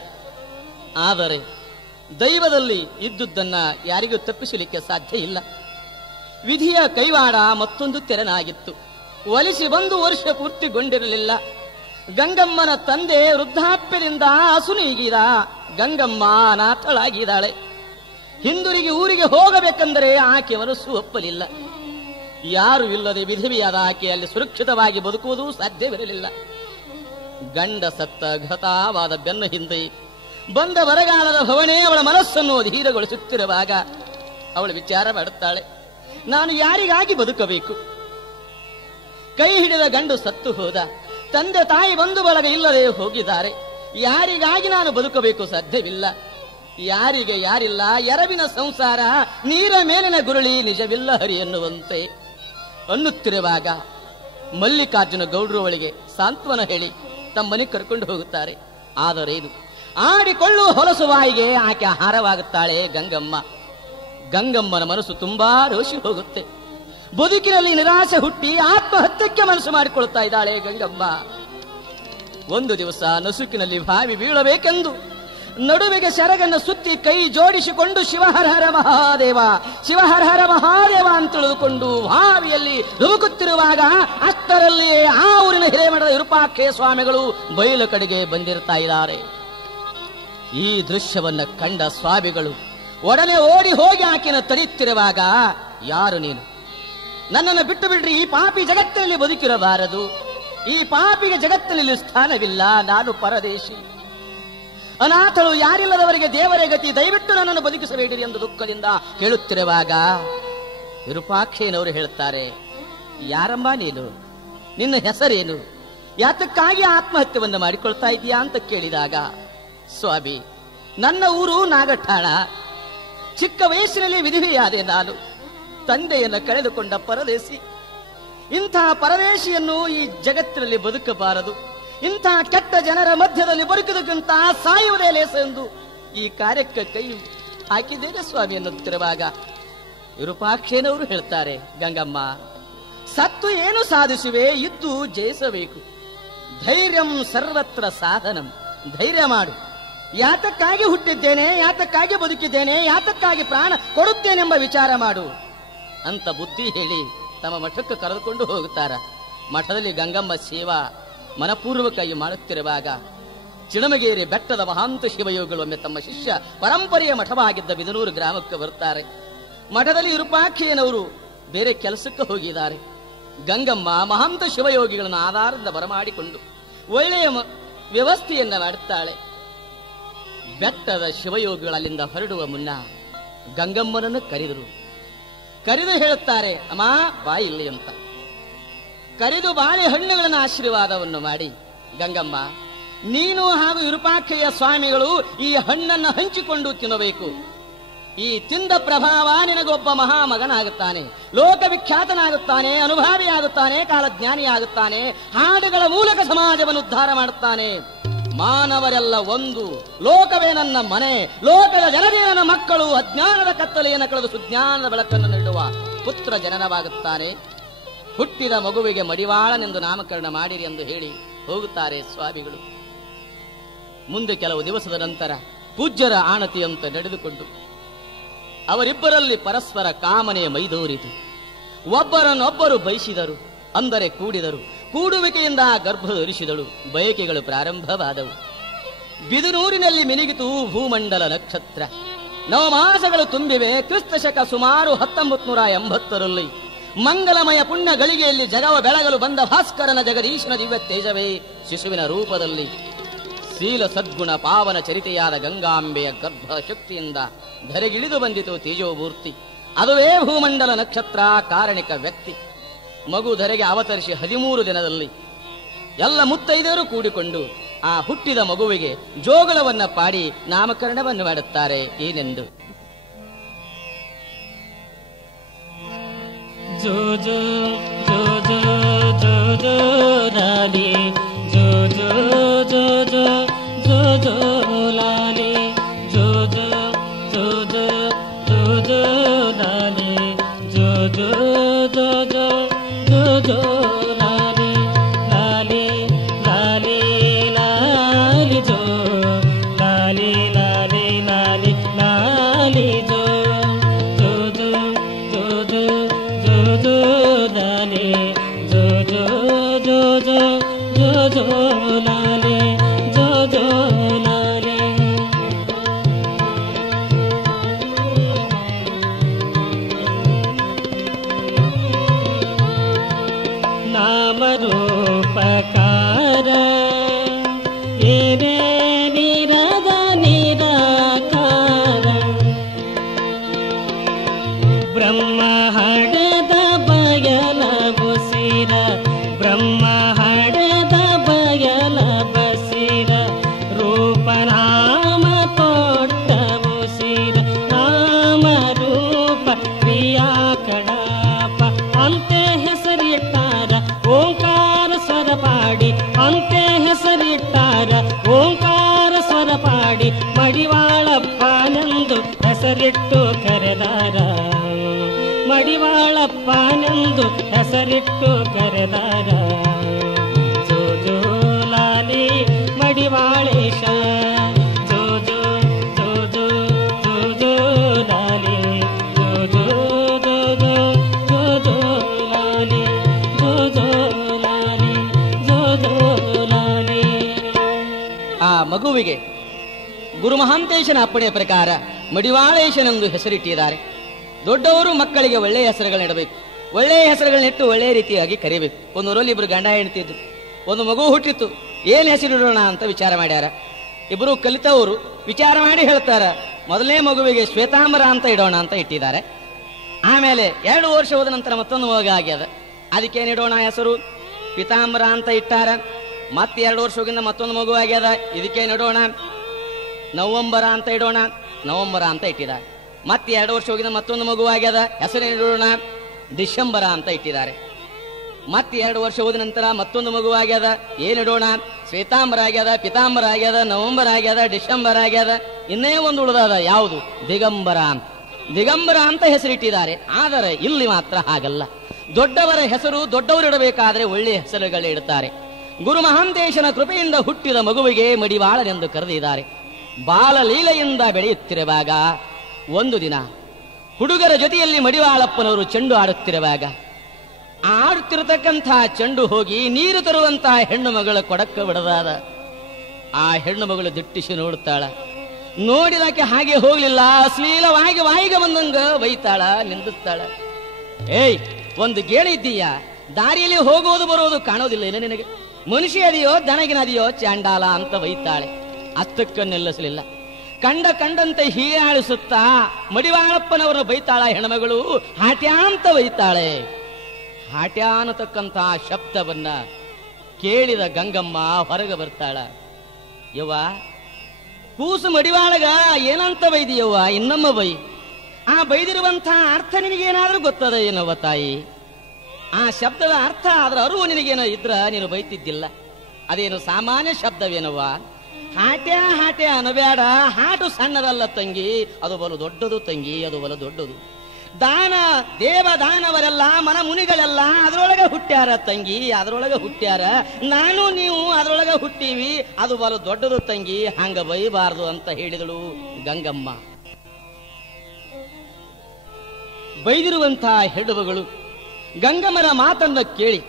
ಆದರೆ ದೈವದಲ್ಲಿ ಇದ್ದುದನ್ನ ಯಾರಿಗೂ ತಪ್ಪಿಸಲಿಕ್ಕೆ ಸಾಧ್ಯ ಇಲ್ಲ. ವಿಧಿಯ ಕೈವಾಡ ಮತ್ತೊಂದು ತೆರನಾಗಿತ್ತು. ವಲಸೆ ಬಂದು ವರ್ಷ ಪೂರ್ತಿಗೊಂಡಿರಲಿಲ್ಲ. ಗಂಗಮ್ಮನ ತಂದೆ ವೃದ್ಧಾಪ್ಯದಿಂದ ಅಸುನೀಗಿದ. ಗಂಗಮ್ಮ ಅನಾಥಳಾಗಿದ್ದಾಳೆ. ಹಿಂದಿರುಗಿ ಊರಿಗೆ ಹೋಗಬೇಕೆಂದರೆ ಆಕೆ ಮನಸ್ಸು ಒಪ್ಪಲಿಲ್ಲ. ಯಾರು ಇಲ್ಲದೆ ವಿಧವೆಯಾದ ಆಕೆ ಅಲ್ಲಿ ಸುರಕ್ಷಿತವಾಗಿ ಬದುಕುವುದೂ ಸಾಧ್ಯವಿರಲಿಲ್ಲ. ಗಂಡ ಸತ್ತ ಘತಾವಾದ ಬೆನ್ನ ಹಿಂದೆ ಬಂದ ಬರಗಾಲದ ಭವನೇ ಅವಳ ಮನಸ್ಸನ್ನು ಧೀರಗೊಳಿಸುತ್ತಿರುವಾಗ ಅವಳು ವಿಚಾರ ಮಾಡುತ್ತಾಳೆ, ನಾನು ಯಾರಿಗಾಗಿ ಬದುಕಬೇಕು? ಕೈ ಹಿಡಿದ ಗಂಡು ಸತ್ತು ಹೋದ, ತಂದೆ ತಾಯಿ ಬಂಧು ಬಳಗ ಇಲ್ಲದೆ ಹೋಗಿದ್ದಾರೆ, ಯಾರಿಗಾಗಿ ನಾನು ಬದುಕಬೇಕು? ಸಾಧ್ಯವಿಲ್ಲ. ಯಾರಿಗೆ ಯಾರಿಲ್ಲ, ಎರವಿನ ಸಂಸಾರ ನೀರ ಮೇಲಿನ ಗುರುಳಿ, ನಿಜವಿಲ್ಲ ಹರಿ ಎನ್ನುವಂತೆ ಅನ್ನುತ್ತಿರುವಾಗ ಮಲ್ಲಿಕಾರ್ಜುನ ಗೌಡ್ರು ಅವಳಿಗೆ ಸಾಂತ್ವನ ಹೇಳಿ ತಮ್ಮನೆ ಕರ್ಕೊಂಡು ಹೋಗುತ್ತಾರೆ. ಆದರೇನು, ಆಡಿಕೊಳ್ಳುವ ಹೊಲಸುವಾಯಿಗೆ ಆಕೆ ಆಹಾರವಾಗುತ್ತಾಳೆ ಗಂಗಮ್ಮ. ಗಂಗಮ್ಮನ ಮನಸ್ಸು ತುಂಬಾ ರೋಷಿ ಹೋಗುತ್ತೆ. ಬದುಕಿನಲ್ಲಿ ನಿರಾಸೆ ಹುಟ್ಟಿ ಆತ್ಮಹತ್ಯಕ್ಕೆ ಮನಸ್ಸು ಮಾಡಿಕೊಳ್ಳುತ್ತಾ ಇದ್ದಾಳೆ ಗಂಗಮ್ಮ. ಒಂದು ದಿವಸ ನಸುಕಿನಲ್ಲಿ ಬಾವಿ ಬೀಳಬೇಕೆಂದು ನಡುವೆಗೆ ಸೆರಗನ್ನು ಸುತ್ತಿ ಕೈ ಜೋಡಿಸಿಕೊಂಡು ಶಿವಹರ ಹರ ಮಹಾದೇವ, ಶಿವಹರ ಹರ ಮಹಾದೇವ ಅಂತ ತಿಳಿದುಕೊಂಡು ಬಾವಿಯಲ್ಲಿ ಧುಮುಕುತ್ತಿರುವಾಗ ಅಷ್ಟರಲ್ಲಿಯೇ ಆ ಊರಿನ ಹಿರೇಮಠದ ವಿರೂಪಾಕ್ಷ ಸ್ವಾಮಿಗಳು ಬಯಲು ಕಡೆಗೆ ಬಂದಿರ್ತಾ ಇದ್ದಾರೆ. ಈ ದೃಶ್ಯವನ್ನ ಕಂಡ ಸ್ವಾಮಿಗಳು ಒಡನೆ ಓಡಿ ಹೋಗಿ ಆಕೆಯನ್ನು ತಡೆಯುತ್ತಿರುವಾಗ, ಯಾರು ನೀನು? ನನ್ನನ್ನು ಬಿಟ್ಟು ಬಿಡ್ರಿ, ಈ ಪಾಪಿ ಜಗತ್ತಿನಲ್ಲಿ ಬದುಕಿರಬಾರದು, ಈ ಪಾಪಿಗೆ ಜಗತ್ತಿನಲ್ಲಿ ಸ್ಥಾನವಿಲ್ಲ, ನಾನು ಪರದೇಶಿ, ಅನಾಥರು, ಯಾರಿಲ್ಲದವರಿಗೆ ದೇವರೇ ಗತಿ, ದಯವಿಟ್ಟು ನನ್ನನ್ನು ಬದುಕಿಸಬೇಡಿರಿ ಎಂದು ದುಃಖದಿಂದ ಕೇಳುತ್ತಿರುವಾಗ ವಿರೂಪಾಕ್ಷಯ್ಯನವರು ಹೇಳುತ್ತಾರೆ, ಯಾರಮ್ಮ ನೀನು? ನಿನ್ನ ಹೆಸರೇನು? ಯಾತಕ್ಕಾಗಿ ಆತ್ಮಹತ್ಯೆಯನ್ನು ಮಾಡಿಕೊಳ್ತಾ ಇದೀಯಾ ಅಂತ ಕೇಳಿದಾಗ, ಸ್ವಾಮಿ, ನನ್ನ ಊರು ನಾಗಠಾಣ, ಚಿಕ್ಕ ವಯಸ್ಸಿನಲ್ಲಿ ವಿಧವೆಯಾದೆ ನಾನು, ತಂದೆಯನ್ನು ಕಳೆದುಕೊಂಡ ಪರದೇಶಿ, ಇಂತಹ ಪರದೇಶಿಯನ್ನು ಈ ಜಗತ್ತಿನಲ್ಲಿ ಬದುಕಬಾರದು, ಇಂತಹ ಕೆಟ್ಟ ಜನರ ಮಧ್ಯದಲ್ಲಿ ಬದುಕುವುದಕ್ಕಿಂತ ಸಾಯುವುದೇ ಲೇಸ ಎಂದು ಈ ಕಾರ್ಯಕ್ಕೆ ಕೈ ಹಾಕಿದ್ದೇನೆ ಸ್ವಾಮಿ ಎನ್ನುತ್ತಿರುವಾಗ ವಿರೂಪಾಕ್ಷಯ್ಯನವರು ಹೇಳ್ತಾರೆ, ಗಂಗಮ್ಮ, ಸತ್ತು ಏನು ಸಾಧಿಸುವೆ, ಇದ್ದು ಜಯಿಸಬೇಕು, ಧೈರ್ಯಂ ಸರ್ವತ್ರ ಸಾಧನಂ, ಧೈರ್ಯ ಮಾಡು, ಯಾತಕ್ಕಾಗಿ ಹುಟ್ಟಿದ್ದೇನೆ, ಯಾತಕ್ಕಾಗಿ ಬದುಕಿದ್ದೇನೆ, ಯಾತಕ್ಕಾಗಿ ಪ್ರಾಣ ಕೊಡುತ್ತೇನೆಂಬ ವಿಚಾರ ಮಾಡು ಅಂತ ಬುದ್ಧಿ ಹೇಳಿ ತಮ್ಮ ಮಠಕ್ಕೆ ಕರೆದುಕೊಂಡು ಹೋಗುತ್ತಾರ. ಮಠದಲ್ಲಿ ಗಂಗಮ್ಮ ಸೇವಾ ಮನಪೂರ್ವಕವಾಗಿ ಮಾಡುತ್ತಿರುವಾಗ ಚಿಣಮಗೇರಿ ಬೆಟ್ಟದ ಮಹಾಂತ ಶಿವಯೋಗಿಗಳು ಒಮ್ಮೆ ತಮ್ಮ ಶಿಷ್ಯ ಪರಂಪರೆಯ ಮಠವಾಗಿದ್ದ ಬಿದನೂರು ಗ್ರಾಮಕ್ಕೆ ಬರುತ್ತಾರೆ. ಮಠದಲ್ಲಿ ವಿರೂಪಾಕ್ಷಯ್ಯನವರು ಬೇರೆ ಕೆಲಸಕ್ಕೆ ಹೋಗಿದ್ದಾರೆ. ಗಂಗಮ್ಮ ಮಹಾಂತ ಶಿವಯೋಗಿಗಳನ್ನು ಆಧಾರದಿಂದ ಬರಮಾಡಿಕೊಂಡು ಒಳ್ಳೆಯ ವ್ಯವಸ್ಥೆಯನ್ನ ಮಾಡುತ್ತಾಳೆ. ಬೆಟ್ಟದ ಶಿವಯೋಗಿಗಳಲ್ಲಿಂದ ಹೊರಡುವ ಮುನ್ನ ಗಂಗಮ್ಮನನ್ನು ಕರೆದು ಹೇಳುತ್ತಾರೆ, ಅಮ್ಮ ಬಾ ಇಲ್ಲಿ ಅಂತ. ಕರೆದು ಬಾಳೆಹಣ್ಣುಗಳನ್ನು ಆಶೀರ್ವಾದವನ್ನು ಮಾಡಿ, ಗಂಗಮ್ಮ, ನೀನು ಹಾಗೂ ವಿರೂಪಾಕ್ಷಯ್ಯ ಸ್ವಾಮಿಗಳು ಈ ಹಣ್ಣನ್ನು ಹಂಚಿಕೊಂಡು ತಿನ್ನಬೇಕು. ಈ ತಿಂದ ಪ್ರಭಾವ ನಿನಗೊಬ್ಬ ಮಹಾ ಮಗನಾಗುತ್ತಾನೆ, ಲೋಕವಿಖ್ಯಾತನಾಗುತ್ತಾನೆ, ಅನುಭಾವಿಯಾಗುತ್ತಾನೆ, ಕಾಲಜ್ಞಾನಿಯಾಗುತ್ತಾನೆ, ಹಾಡುಗಳ ಮೂಲಕ ಸಮಾಜವನ್ನು ಉದ್ಧಾರ ಮಾಡುತ್ತಾನೆ. ಮಾನವರೆಲ್ಲ ಒಂದು, ಲೋಕವೇ ನನ್ನ ಮನೆ, ಲೋಕದ ಜನರೇ ನನ್ನ ಮಕ್ಕಳು, ಅಜ್ಞಾನದ ಕತ್ತಲೆಯನ್ನು ಕಳೆದು ಸುಜ್ಞಾನದ ಬೆಳಕನ್ನು ನೀಡುವ ಪುತ್ರ ಜನನವಾಗುತ್ತಾನೆ. ಹುಟ್ಟಿದ ಮಗುವಿಗೆ ಮಡಿವಾಳನೆಂದು ನಾಮಕರಣ ಮಾಡಿರಿ ಎಂದು ಹೇಳಿ ಹೋಗುತ್ತಾರೆ ಸ್ವಾಮಿಗಳು. ಮುಂದೆ ಕೆಲವು ದಿವಸದ ನಂತರ ಪೂಜ್ಯರ ಆಣತಿಯಂತೆ ನಡೆದುಕೊಂಡು ಅವರಿಬ್ಬರಲ್ಲಿ ಪರಸ್ಪರ ಕಾಮನೆಯ ಮೈದೂರಿತು. ಒಬ್ಬರನ್ನೊಬ್ಬರು ಬಯಸಿದರು, ಅಂದರೆ ಕೂಡಿದರು. ಕೂಡುವಿಕೆಯಿಂದ ಗರ್ಭ ಧರಿಸಿದಳು, ಬಯಕೆಗಳು ಪ್ರಾರಂಭವಾದವು. ಬಿದನೂರಿನಲ್ಲಿ ಮಿನುಗಿತು ಭೂಮಂಡಲ ನಕ್ಷತ್ರ. ನವಮಾಸಗಳು ತುಂಬಿವೆ. ಕ್ರಿಸ್ತ ಶಕ ಸುಮಾರು 1980ರಲ್ಲಿ ಮಂಗಲಮಯ ಪುಣ್ಯ ಗಳಿಗೆಯಲ್ಲಿ ಜಗವ ಬೆಳಗಲು ಬಂದ ಭಾಸ್ಕರನ ಜಗದೀಶನ ದಿವ್ಯ ತೇಜವೇ ಶಿಶುವಿನ ರೂಪದಲ್ಲಿ ಶೀಲ ಸದ್ಗುಣ ಪಾವನ ಚರಿತೆಯಾದ ಗಂಗಾಂಬೆಯ ಗರ್ಭ ಶಕ್ತಿಯಿಂದ ಧರೆಗಿಳಿದು ಬಂದಿತು ತೇಜೋಮೂರ್ತಿ. ಅದುವೇ ಭೂಮಂಡಲ ನಕ್ಷತ್ರ, ಕಾರಣಿಕ ವ್ಯಕ್ತಿ. ಮಗು ಧರೆಗೆ ಅವತರಿಸಿ 13 ದಿನದಲ್ಲಿ ಎಲ್ಲ ಮುತ್ತೈದೆಯರು ಕೂಡಿಕೊಂಡು ಆ ಹುಟ್ಟಿದ ಮಗುವಿಗೆ ಜೋಗಳವನ್ನ ಪಾಡಿ ನಾಮಕರಣವನ್ನು ಮಾಡುತ್ತಾರೆ. ಏನೆಂದು ಜೋ ಜೋ ಜೋ ಜೋ ಜೋ ಜೋ ರಾಣಿ, ಜೋ ಜೋ ಜೋ ಜೋ ಜೋ ಜೋ ಲಾಲಿ, ಜೋ ಜೋ ಜೋ ಜೋ ಜೋ ಜೋ ರಾಣಿ, ಜೋ ಜೋ ಜೋ ಜೋ ಜೋ ಜೋ ಲಾಲಿ, ಲಾಲಿ ಲಾಲಿ ಲಾಲಿ ಜೋ, ಲಾಲಿ ಲಾಲಿ ಲಾಲಿ ಲಾಲಿ ಜೋ, ಜೋ ಜೋ ಜೋ ಜೋ ಜೋ ಜೋ ಲಾಲಿ, ಜೋ ಜೋ ಜೋ ಜೋ ಜೋ ಜೋ ಲಾಲಿ, ಜೋ ಜೋ ಲಾಲಿ. ಹೆಸರಿಟ್ಟು ಕರೆದಾರ, ಮಡಿವಾಳಪ್ಪನೆಂದು ಹೆಸರಿಟ್ಟು ಕರೆದಾರ. ಜೋ ಜೋ ಲಾಲಿ ಮಡಿವಾಳೇಶ, ಜೋ ಜೋ ಜೋ ಜೋ ಜೋ ಜೋ ಲಾಲಿ, ಜೋ ಜೋ ಜೋ ಜೋ ಜೋ ಜೋ ಲಾಲಿ, ಜೋ ಜೋ ಲಾಲಿ, ಜೋ ಜೋ ಲಾಲಿ. ಆ ಮಗುವಿಗೆ ಗುರು ಮಹಾಂತೇಶನ ಅಪ್ಪಣೆಯ ಪ್ರಕಾರ ಮಡಿವಾಳೇಶನೆಂದು ಹೆಸರಿಟ್ಟಿದ್ದಾರೆ. ದೊಡ್ಡವರು ಮಕ್ಕಳಿಗೆ ಒಳ್ಳೆಯ ಹೆಸರುಗಳನ್ನಿಡಬೇಕು, ಒಳ್ಳೆಯ ಹೆಸರುಗಳನ್ನಿಟ್ಟು ಒಳ್ಳೆಯ ರೀತಿಯಾಗಿ ಕರಿಬೇಕು. ಒಂದು ಊರಲ್ಲಿ ಇಬ್ರು ಗಂಡ ಹೆಣ್ತಿದ್ರು, ಒಂದು ಮಗು ಹುಟ್ಟಿತ್ತು, ಏನ್ ಹೆಸರಿಡೋಣ ಅಂತ ವಿಚಾರ ಮಾಡ್ಯಾರ. ಇಬ್ರು ಕಲಿತವರು ವಿಚಾರ ಮಾಡಿ ಹೇಳ್ತಾರ, ಮೊದಲನೇ ಮಗುವಿಗೆ ಶ್ವೇತಾಂಬರ ಅಂತ ಇಡೋಣ ಅಂತ ಇಟ್ಟಿದ್ದಾರೆ. ಆಮೇಲೆ 2 ವರ್ಷ ಹೋದ ನಂತರ ಮತ್ತೊಂದು ಮಗು ಆಗ್ಯದ, ಅದಕ್ಕೇನಿಡೋಣ ಹೆಸರು? ಪಿತಾಂಬರ ಅಂತ ಇಟ್ಟಾರ. ಮತ್ತೆ 2 ವರ್ಷ ಹೋಗಿಂದ ಮತ್ತೊಂದು ಮಗು ಆಗ್ಯದ, ಇದಕ್ಕೇನಿಡೋಣ? ನವಂಬರ ಅಂತ ಇಡೋಣ, ನವಂಬರ ಅಂತ ಇಟ್ಟಿದ್ದಾರೆ. ಮತ್ತೆ 2 ವರ್ಷ ಹೋಗಿದ ಮತ್ತೊಂದು ಮಗು ಆಗ್ಯದ, ಹೆಸರೇನಿಡೋಣ? ಡಿಸೆಂಬರ ಅಂತ ಇಟ್ಟಿದ್ದಾರೆ. ಮತ್ತೆ 2 ವರ್ಷ ಹೋದ ನಂತರ ಮತ್ತೊಂದು ಮಗು ಆಗ್ಯದ, ಏನಿಡೋಣ? ಶ್ವೇತಾಂಬರ ಆಗ್ಯದ, ಪಿತಾಂಬರ ಆಗ್ಯದ, ನವಂಬರ ಆಗ್ಯದ, ಡಿಸೆಂಬರ್ ಆಗ್ಯದ. ಇನ್ನೇ ಒಂದು ಉಳಿದದ, ಯಾವುದು? ದಿಗಂಬರ ಅಂತ. ದಿಗಂಬರ ಅಂತ ಹೆಸರಿಟ್ಟಿದ್ದಾರೆ. ಆದರೆ ಇಲ್ಲಿ ಮಾತ್ರ ಹಾಗಲ್ಲ. ದೊಡ್ಡವರ ಹೆಸರು ದೊಡ್ಡವರು ಇಡಬೇಕಾದ್ರೆ ಒಳ್ಳೆಯ ಹೆಸರುಗಳೇ ಇಡುತ್ತಾರೆ. ಗುರು ಮಹಾಂತೇಶನ ಕೃಪೆಯಿಂದ ಹುಟ್ಟಿದ ಮಗುವಿಗೆ ಮಡಿವಾಳನೆಂದು ಕರೆದಿದ್ದಾರೆ. ಬಾಲಲೀಲೆಯಿಂದ ಬೆಳೆಯುತ್ತಿರುವಾಗ ಒಂದು ದಿನ ಹುಡುಗರ ಜೊತೆಯಲ್ಲಿ ಮಡಿವಾಳಪ್ಪನವರು ಚೆಂಡು ಆಡುತ್ತಿರುವಾಗ ಆಡುತ್ತಿರತಕ್ಕಂತಹ ಚೆಂಡು ಹೋಗಿ ನೀರು ತರುವಂತಹ ಹೆಣ್ಣು ಮಗಳ ಕೊಡಕ್ಕ ಬಿಡದಾದ. ಆ ಹೆಣ್ಣು ಮಗಳು ದಿಟ್ಟಿಸಿ ನೋಡುತ್ತಾಳ. ನೋಡಿದಕ್ಕೆ ಹಾಗೆ ಹೋಗ್ಲಿಲ್ಲ, ಅಶ್ಲೀಲವಾಗಿ ವಾಯಿಗೆ ಬಂದಂಗ ಬೈತಾಳ, ನಿಂದಿಸ್ತಾಳ. ಏಯ್, ಒಂದು ಗೇಳಿ ಇದ್ದೀಯ, ದಾರಿಯಲ್ಲಿ ಹೋಗೋದು ಬರೋದು ಕಾಣೋದಿಲ್ಲ ಏನೇ ನಿನಗೆ? ಮನುಷ್ಯ ಅದೆಯೋ ದನಗಿನ ಅದೆಯೋ ಚಾಂಡಾಲ ಅಂತ ಬೈತಾಳೆ. ಅಷ್ಟಕ್ಕ ನಿಲ್ಲಿಸಲಿಲ್ಲ. ಕಂಡಂತೆ ಹೀಯಾಳಿಸುತ್ತಾ ಮಡಿವಾಳಪ್ಪನವರ ಬೈತಾಳ ಹೆಣ್ಮಗಳು. ಹಾಟ್ಯ ಅಂತ ಬೈತಾಳೆ. ಹಾಟ್ಯ ಅನ್ನತಕ್ಕಂತಹ ಶಬ್ದವನ್ನ ಕೇಳಿದ ಗಂಗಮ್ಮ ಹೊರಗೆ ಬರ್ತಾಳ. ಯವ್ವ, ಕೂಸು ಮಡಿವಾಳಗ ಏನಂತ ಬೈದಿಯವ್ವ? ಇನ್ನೊಮ್ಮ ಬೈ. ಆ ಬೈದಿರುವಂತಹ ಅರ್ಥ ನಿನಗೇನಾದ್ರೂ ಗೊತ್ತದ ಏನವ್ವ ತಾಯಿ? ಆ ಶಬ್ದದ ಅರ್ಥ ಅದರ ಅರಿವು ನಿನಗೇನೋ ಇದ್ರ ನೀನು ಬೈತಿದ್ದಿಲ್ಲ. ಅದೇನು ಸಾಮಾನ್ಯ ಶಬ್ದವೇನವ್ವ? ಹಾಟ್ಯ ಹಾಟ್ಯ ಅನ್ನಬೇಡ. ಹಾಟು ಸಣ್ಣದಲ್ಲ ತಂಗಿ, ಅದು ಬಲು ದೊಡ್ಡದು ತಂಗಿ, ಅದು ಬಲು ದೊಡ್ಡದು. ದಾನ ದೇವ ದಾನವರೆಲ್ಲ ಮನ ಮುನಿಗಳೆಲ್ಲ ಅದರೊಳಗೆ ಹುಟ್ಟ್ಯಾರ ತಂಗಿ, ಅದರೊಳಗೆ ಹುಟ್ಟ್ಯಾರ. ನಾನು ನೀವು ಅದರೊಳಗೆ ಹುಟ್ಟೀವಿ, ಅದು ಬಲು ದೊಡ್ಡದು ತಂಗಿ, ಹಂಗ ಬೈಬಾರ್ದು ಅಂತ ಹೇಳಿದಳು ಗಂಗಮ್ಮ. ಬೈದಿರುವಂತಹ ಹೆಣ್ಣುಮಗಳು ಗಂಗಮ್ಮನ ಮಾತನ್ನ ಕೇಳಿ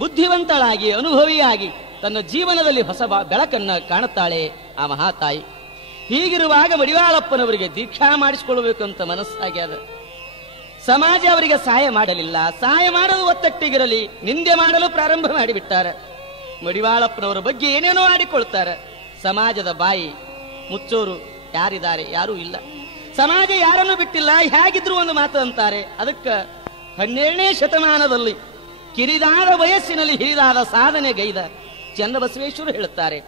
ಬುದ್ಧಿವಂತಳಾಗಿ ಅನುಭವಿಯಾಗಿ ತನ್ನ ಜೀವನದಲ್ಲಿ ಹೊಸ ಬೆಳಕನ್ನ ಕಾಣುತ್ತಾಳೆ ಆ ಮಹಾತಾಯಿ. ಹೀಗಿರುವಾಗ ಮಡಿವಾಳಪ್ಪನವರಿಗೆ ದೀಕ್ಷಾ ಮಾಡಿಸಿಕೊಳ್ಳಬೇಕಂತ ಮನಸ್ಸಾಗ್ಯದ. ಸಮಾಜ ಅವರಿಗೆ ಸಹಾಯ ಮಾಡಲಿಲ್ಲ. ಸಹಾಯ ಮಾಡಲು ಒತ್ತಟ್ಟಿಗಿರಲಿ, ನಿಂದೆ ಮಾಡಲು ಪ್ರಾರಂಭ ಮಾಡಿಬಿಟ್ಟಾರ. ಮಡಿವಾಳಪ್ಪನವರ ಬಗ್ಗೆ ಏನೇನೋ ಆಡಿಕೊಳ್ತಾರೆ. ಸಮಾಜದ ಬಾಯಿ ಮುಚ್ಚೋರು ಯಾರಿದ್ದಾರೆ? ಯಾರೂ ಇಲ್ಲ. ಸಮಾಜ ಯಾರನ್ನು ಬಿಟ್ಟಿಲ್ಲ. ಹೇಗಿದ್ರು ಒಂದು ಮಾತು ಅಂತಾರೆ. ಅದಕ್ಕೆ 12ನೇ ಶತಮಾನದಲ್ಲಿ ಕಿರಿದಾದ ವಯಸ್ಸಿನಲ್ಲಿ ಹಿರಿದಾದ ಸಾಧನೆ ಗೈದ ಚನ್ನಬಸವೇಶ್ವರು ಹೇಳುತ್ತಾರೆ,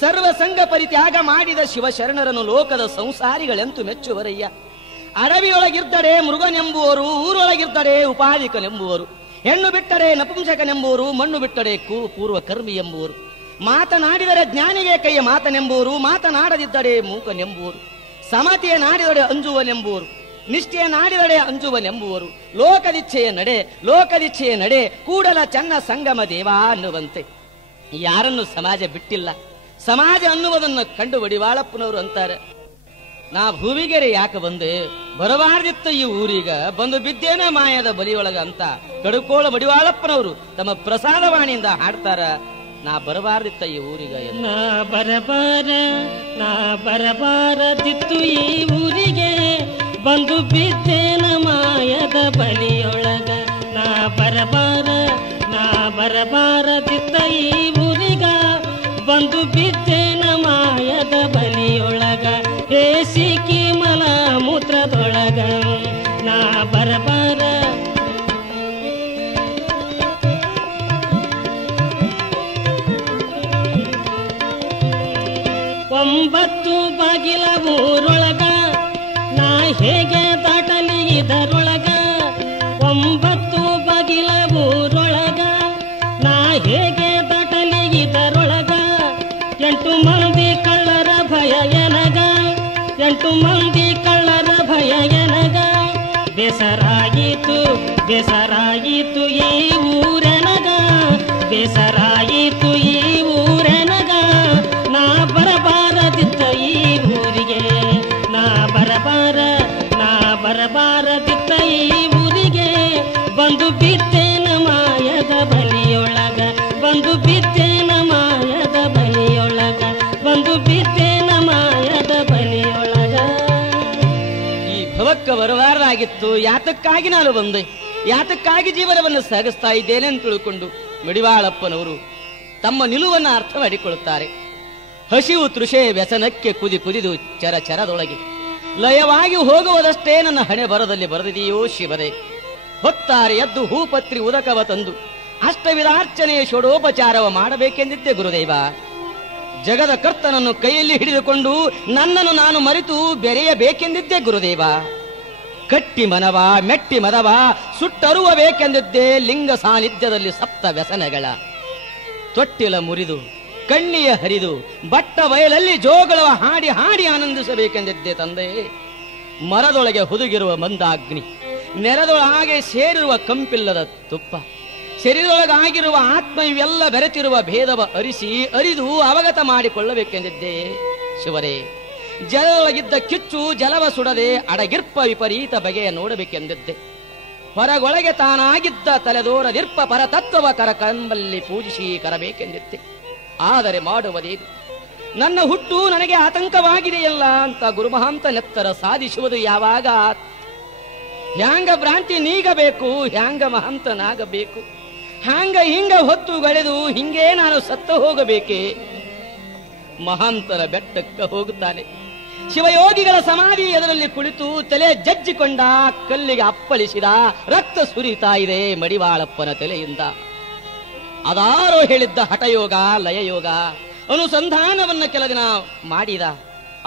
ಸರ್ವ ಸಂಘ ಪರಿತ್ಯಾಗ ಮಾಡಿದ ಶಿವಶರಣರನ್ನು ಲೋಕದ ಸಂಸಾರಿಗಳೆಂತು ಮೆಚ್ಚುವರಯ್ಯ. ಅಡವಿಯೊಳಗಿರ್ದಡೆ ಮೃಗನೆಂಬುವರು, ಊರೊಳಗಿರ್ದಡೆ ಉಪಾಧಿಕನೆಂಬುವರು, ಹೆಣ್ಣು ಬಿಟ್ಟರೆ ನಪುಂಸಕನೆಂಬುವರು, ಮಣ್ಣು ಬಿಟ್ಟರೆ ಪೂರ್ವ ಕರ್ಮಿ ಎಂಬುವರು, ಮಾತನಾಡಿದರೆ ಜ್ಞಾನಿಗೆ ಕೈಯ ಮಾತನೆಂಬುವರು, ಮಾತನಾಡದಿದ್ದರೆ ಮೂಕನೆಂಬುವರು, ಸಮತೆಯ ನಾಡಿದಡೆ ಅಂಜುವನೆಂಬುವರು, ನಿಷ್ಠೆಯ ನಾಡಿದಡೆ ಅಂಜುವನೆಂಬುವರು, ಲೋಕದಿಚ್ಛೆಯ ನಡೆ ಕೂಡಲ ಚನ್ನ ಸಂಗಮ ದೇವ ಅನ್ನುವಂತೆ ಯಾರನ್ನು ಸಮಾಜ ಬಿಟ್ಟಿಲ್ಲ. ಸಮಾಜ ಅನ್ನುವುದನ್ನು ಕಂಡು ಮಡಿವಾಳಪ್ಪನವರು ಅಂತಾರೆ, ನಾ ಭೂಮಿಗೆರೆ ಯಾಕೆ ಬಂದೆ? ಬರಬಾರ್ದಿತ್ತ ಈ ಊರೀಗ, ಬಂದು ಬಿದ್ದೇನ ಮಾಯದ ಬಲಿಯೊಳಗ ಅಂತ ಕಡುಕೋಳ ಮಡಿವಾಳಪ್ಪನವರು ತಮ್ಮ ಪ್ರಸಾದವಾಣಿಯಿಂದ ಹಾಡ್ತಾರ. ನಾ ಬರಬಾರ್ದಿತ್ತ ಈ ಊರಿಗ, ನಾ ಬರಬಾರದಿತ್ತು ಈ ಊರಿಗೆ, ಬಂದು ಬಿದ್ದೇನ ಮಾಯದ ಬಲಿಯೊಳಗ. ನಾ ಬರಬಾರದಿತ್ತ ಈ ಊರಿಗ, ಬಂದು ಬಿದ್ದೇನ ಮಾಯದ ಬಲಿಯೊಳಗ. ಹೇಸಿಕಿ ಮಲ ಮೂತ್ರದೊಳಗ ನಾ ಬರಬಾರ. ಒಂಬತ್ತು ಬಾಗಿಲ ಊರೊಳಗ ನಾ ಹೇಗೆ ದಾಟಲಿ ಇದರೊಳಗ. ಒಂಬತ್ತು ಬಾಗಿಲ ಊರೊಳಗ ನಾ ಹೇಗೆ ದಾಟಲಿ ಇದರೊಳಗ. 8 ಮಂದಿ ಕಳ್ಳರ ಭಯ ಎನಗ, 8 ಮಂದಿ ಕಳ್ಳರ ಬೇಸರಾಯಿತು ಬೇಸರಾಯಿತು ಈ ಊರನಗ, ಬೇಸರಾಯಿತು ಈ ಊರನಗ, ನಾ ಬರಬಾರದಿತ್ತ ಈ ಊರಿಗೆ, ನಾ ಬರಬಾರದಿತ್ತ ಈ ಊರಿಗೆ, ಬಂದು ಬಿದ್ದೇನ ಮಾಯದ ಬಲಿಯೊಳಗ, ಬಂದು ಬಿದ್ದೇನ ಮಾಯದ ಬಲಿಯೊಳಗ, ಬಂದು ಬಿದ್ದೇನ ಮಾಯದ ಬಲಿಯೊಳಗ. ಈ ಭವಕ್ಕ ಬರಬಾರದಾಗಿತ್ತು, ಯಾತಕ್ಕಾಗಿ ನಾನು ಬಂದೆ, ಯಾತಕ್ಕಾಗಿ ಜೀವನವನ್ನು ಸಾಗಿಸ್ತಾ ಇದ್ದೇನೆ ಅಂತ ತಿಳ್ಕೊಂಡು ಮಡಿವಾಳಪ್ಪನವರು ತಮ್ಮ ನಿಲುವನ್ನು ಅರ್ಥ ಮಾಡಿಕೊಳ್ಳುತ್ತಾರೆ. ಹಸಿವು ತೃಷೆ ವ್ಯಸನಕ್ಕೆ ಕುದಿದು ಚರದೊಳಗೆ ಲಯವಾಗಿ ಹೋಗುವುದಷ್ಟೇ ನನ್ನ ಹಣೆ ಬರದಲ್ಲಿ ಬರೆದಿದೆಯೋ ಶಿವರೇ. ಹೊತ್ತಾರೆ ಎದ್ದು ಹೂಪತ್ರಿ ಉದಕವ ತಂದು ಅಷ್ಟವಿಧಾರ್ಚನೆಯ ಷೋಡೋಪಚಾರವ ಮಾಡಬೇಕೆಂದಿದ್ದೆ ಗುರುದೇವ. ಜಗದ ಕರ್ತನನ್ನು ಕೈಯಲ್ಲಿ ಹಿಡಿದುಕೊಂಡು ನನ್ನನ್ನು ನಾನು ಮರೆತು ಬೆರೆಯಬೇಕೆಂದಿದ್ದೆ ಗುರುದೇವ. ಕಟ್ಟಿ ಮನವ ಮೆಟ್ಟಿ ಮದವ ಸುಟ್ಟರುವ ಬೇಕೆಂದಿದ್ದೇ ಲಿಂಗ ಸಾನ್ನಿಧ್ಯದಲ್ಲಿ ಸಪ್ತ ವ್ಯಸನಗಳ. ತೊಟ್ಟಿಲ ಮುರಿದು ಕಣ್ಣಿಯ ಹರಿದು ಬಟ್ಟ ಬಯಲಲ್ಲಿ ಜೋಗಳವ ಹಾಡಿ ಹಾಡಿ ಆನಂದಿಸಬೇಕೆಂದಿದ್ದೆ ತಂದೆ. ಮರದೊಳಗೆ ಹುದುಗಿರುವ ಮಂದಾಗ್ನಿ, ನೆರದೊಳಗೆ ಸೇರಿರುವ ಕಂಪಿಲ್ಲದ ತುಪ್ಪ, ಶರೀರದೊಳಗಾಗಿರುವ ಆತ್ಮ ಇವೆಲ್ಲ ಬೆರೆತಿರುವ ಭೇದವ ಅರಿದು ಅವಗತ ಮಾಡಿಕೊಳ್ಳಬೇಕೆಂದಿದ್ದೆ ಶಿವರೇ. ಜಲದೊಳಗಿದ್ದ ಕಿಚ್ಚು ಜಲವ ಸುಡದೆ ಅಡಗಿರ್ಪ ವಿಪರೀತ ಬಗೆಯ ನೋಡಬೇಕೆಂದಿದ್ದೆ. ಹೊರಗೊಳಗೆ ತಾನಾಗಿದ್ದ ತಲೆದೋರದಿರ್ಪ ಪರತತ್ವವ ಕರಕಂಬಲ್ಲಿ ಪೂಜಿಸಿ ಕರಬೇಕೆಂದಿದ್ದೆ. ಆದರೆ ಮಾಡುವುದೇನು, ನನ್ನ ಹುಟ್ಟು ನನಗೆ ಆತಂಕವಾಗಿದೆಯಲ್ಲ ಅಂತ ಗುರುಮಹಾಂತ ನೆತ್ತರ ಸಾಧಿಸುವುದು ಯಾವಾಗ? ಹ್ಯಾಂಗ ಭ್ರಾಂತಿ ನೀಗಬೇಕು, ಹ್ಯಾಂಗ ಮಹಂತನಾಗಬೇಕು, ಹ್ಯಾಂಗ ಹಿಂಗ ಹೊತ್ತುಗಳೆದು ಹಿಂಗೇ ನಾನು ಸತ್ತ ಹೋಗಬೇಕೆ? ಮಹಾಂತರ ಬೆಟ್ಟಕ್ಕೆ ಹೋಗುತ್ತಾನೆ. ಶಿವಯೋಗಿಗಳ ಸಮಾಧಿ ಎದುರಲ್ಲಿ ಕುಳಿತು ತಲೆ ಜಜ್ಜಿಕೊಂಡ, ಕಲ್ಲಿಗೆ ಅಪ್ಪಳಿಸಿದ, ರಕ್ತ ಸುರಿತಾ ಇದೆ ಮಡಿವಾಳಪ್ಪನ ತಲೆಯಿಂದ. ಅದಾರೋ ಹೇಳಿದ್ದ ಹಠಯೋಗ ಲಯಯೋಗ ಅನುಸಂಧಾನವನ್ನ ಕೆಲ ದಿನ ಮಾಡಿದ.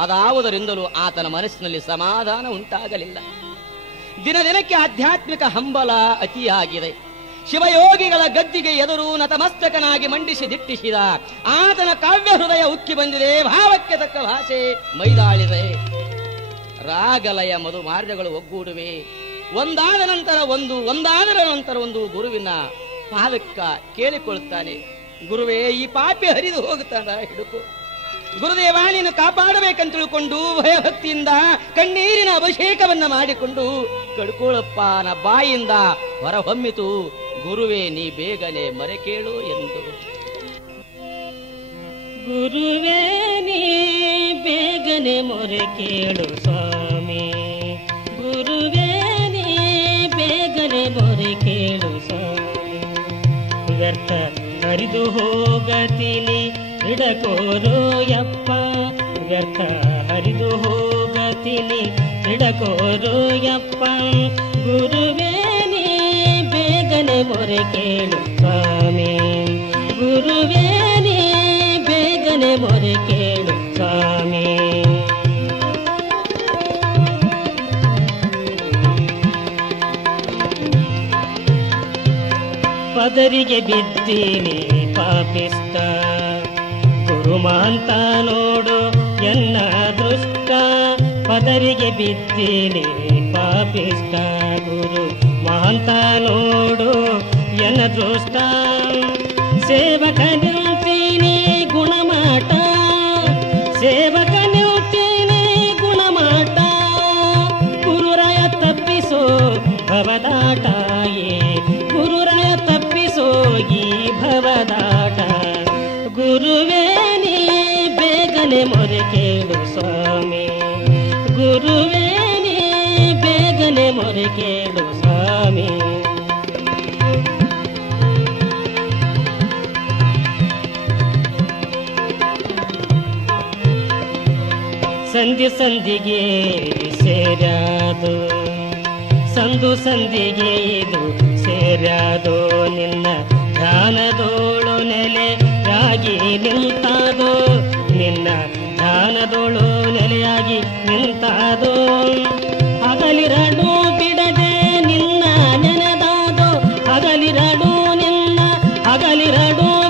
ಅದಾವುದರಿಂದಲೂ ಆತನ ಮನಸ್ಸಿನಲ್ಲಿ ಸಮಾಧಾನ ಉಂಟಾಗಲಿಲ್ಲ. ದಿನ ದಿನಕ್ಕೆ ಆಧ್ಯಾತ್ಮಿಕ ಹಂಬಲ ಅತಿಯಾಗಿದೆ. ಶಿವಯೋಗಿಗಳ ಗದ್ದಿಗೆ ಎದುರು ನತಮಸ್ತಕನಾಗಿ ಮಂಡಿಸಿ ದಿಟ್ಟಿಸಿದ. ಆತನ ಕಾವ್ಯ ಹೃದಯ ಉಕ್ಕಿ ಬಂದಿದೆ, ಭಾವಕ್ಕೆ ತಕ್ಕ ಭಾಷೆ ಮೈದಾಳಿದೆ. ರಾಗಲಯ ಮಧು ಮಾರ್ಗಗಳು ಒಗ್ಗೂಡುವೆ. ಒಂದಾದ ನಂತರ ಒಂದು ಗುರುವಿನ ಪಾದಕ್ಕ ಕೇಳಿಕೊಳ್ಳುತ್ತಾನೆ. ಗುರುವೇ, ಈ ಪಾಪಿ ಹರಿದು ಹೋಗುತ್ತಾನ, ಹಿಡುಕು. ಗುರುದೇವ, ನೀನು ಕಾಪಾಡಬೇಕಂತ ತಿಳ್ಕೊಂಡು ಭಯಭಕ್ತಿಯಿಂದ ಕಣ್ಣೀರಿನ ಅಭಿಷೇಕವನ್ನ ಮಾಡಿಕೊಂಡು ಕಡ್ಕೊಳ್ಳಪ್ಪನ ಬಾಯಿಂದ ಹೊರಹೊಮ್ಮಿತು, ಗುರುವೇ ನೀ ಬೇಗನೆ ಮರೆ ಕೇಳು ಎಂದು. ಗುರುವೇ ನೀ ಬೇಗನೆ ಮೊರೆ ಕೇಳು ಸ್ವಾಮಿ, ಗುರುವೇ ನೀ ಬೇಗನೆ ಮೊರೆ ಕೇಳು ಸ್ವಾಮಿ. ವ್ಯರ್ಥ ಹರಿದು ಹೋಗತೀನಿ ಹಿಡಕೋರೋ ಯಪ್ಪ, ವ್ಯರ್ಥ ಹರಿದು ಹೋಗತೀನಿ ಹಿಡಕೋರೋ ಯಪ್ಪ. ಗುರುವೇ ನೀ ಬೇಗನೆ ಮೊರೆ ಕೇಳು ಸ್ವಾಮಿ, ಗುರುವೇ ನೀ ಬೇಗನೆ ಮೊರೆ ಕೇಳು ಸ್ವಾಮಿ. ಪದರಿಗೆ ಬಿದ್ದೀನಿ ಪಾಪಿಷ್ಟ, ಗುರುಮಾಂತ ನೋಡು ಎನ್ನ ದೃಷ್ಟ. ಪದರಿಗೆ ಬಿದ್ದೀನಿ ಪಾಪಿಷ್ಟ, ಗುರು ಮಹಾಂತ ನೋಡು ಎನ್ನ ದೃಷ್ಟ. ಸೇವಕ ನಿಲ್ತೀನಿ ಗುಣಮಾಟ, ಸೇವಕ ನಿಲ್ತೀನಿ ಗುಣಮಾಟ. ಗುರುರಾಯ ತಪ್ಪಿಸೋ ಭವದಾಟ, ಗುರುರಾಯ ತಪ್ಪಿಸೋ ಈ ಭವದಾಟ. ಗುರುವೇ ನೀ ಬೇಗನೆ ಮೊರೆ ಕೇಳು ಸ್ವಾಮಿ, ಗುರುವೇ ನೀ ಬೇಗನೆ ಮೊರೆ ಕೇಳು ಸ್ವಾಮಿ. ಸಂಧಿ ಸಂಧಿಗೆ ಸೇರ್ಯಾದು, ಸಂದು ಸಂಧಿಗೆ ಇದು ಸೇರ್ಯಾದು. ನಿನ್ನ ಧ್ಯಾನದೋಳು ನೆಲೆಯಾಗಿ ನಿಂತಾದೋ, ನಿನ್ನ ಧ್ಯಾನದೋಳು ನೆಲೆಯಾಗಿ ನಿಂತಾದೋ. ಹಗಲಿರಡು ಬಿಡದೆ ನಿನ್ನ ನೆನೆದಾದೋ, ಹಗಲಿರಡು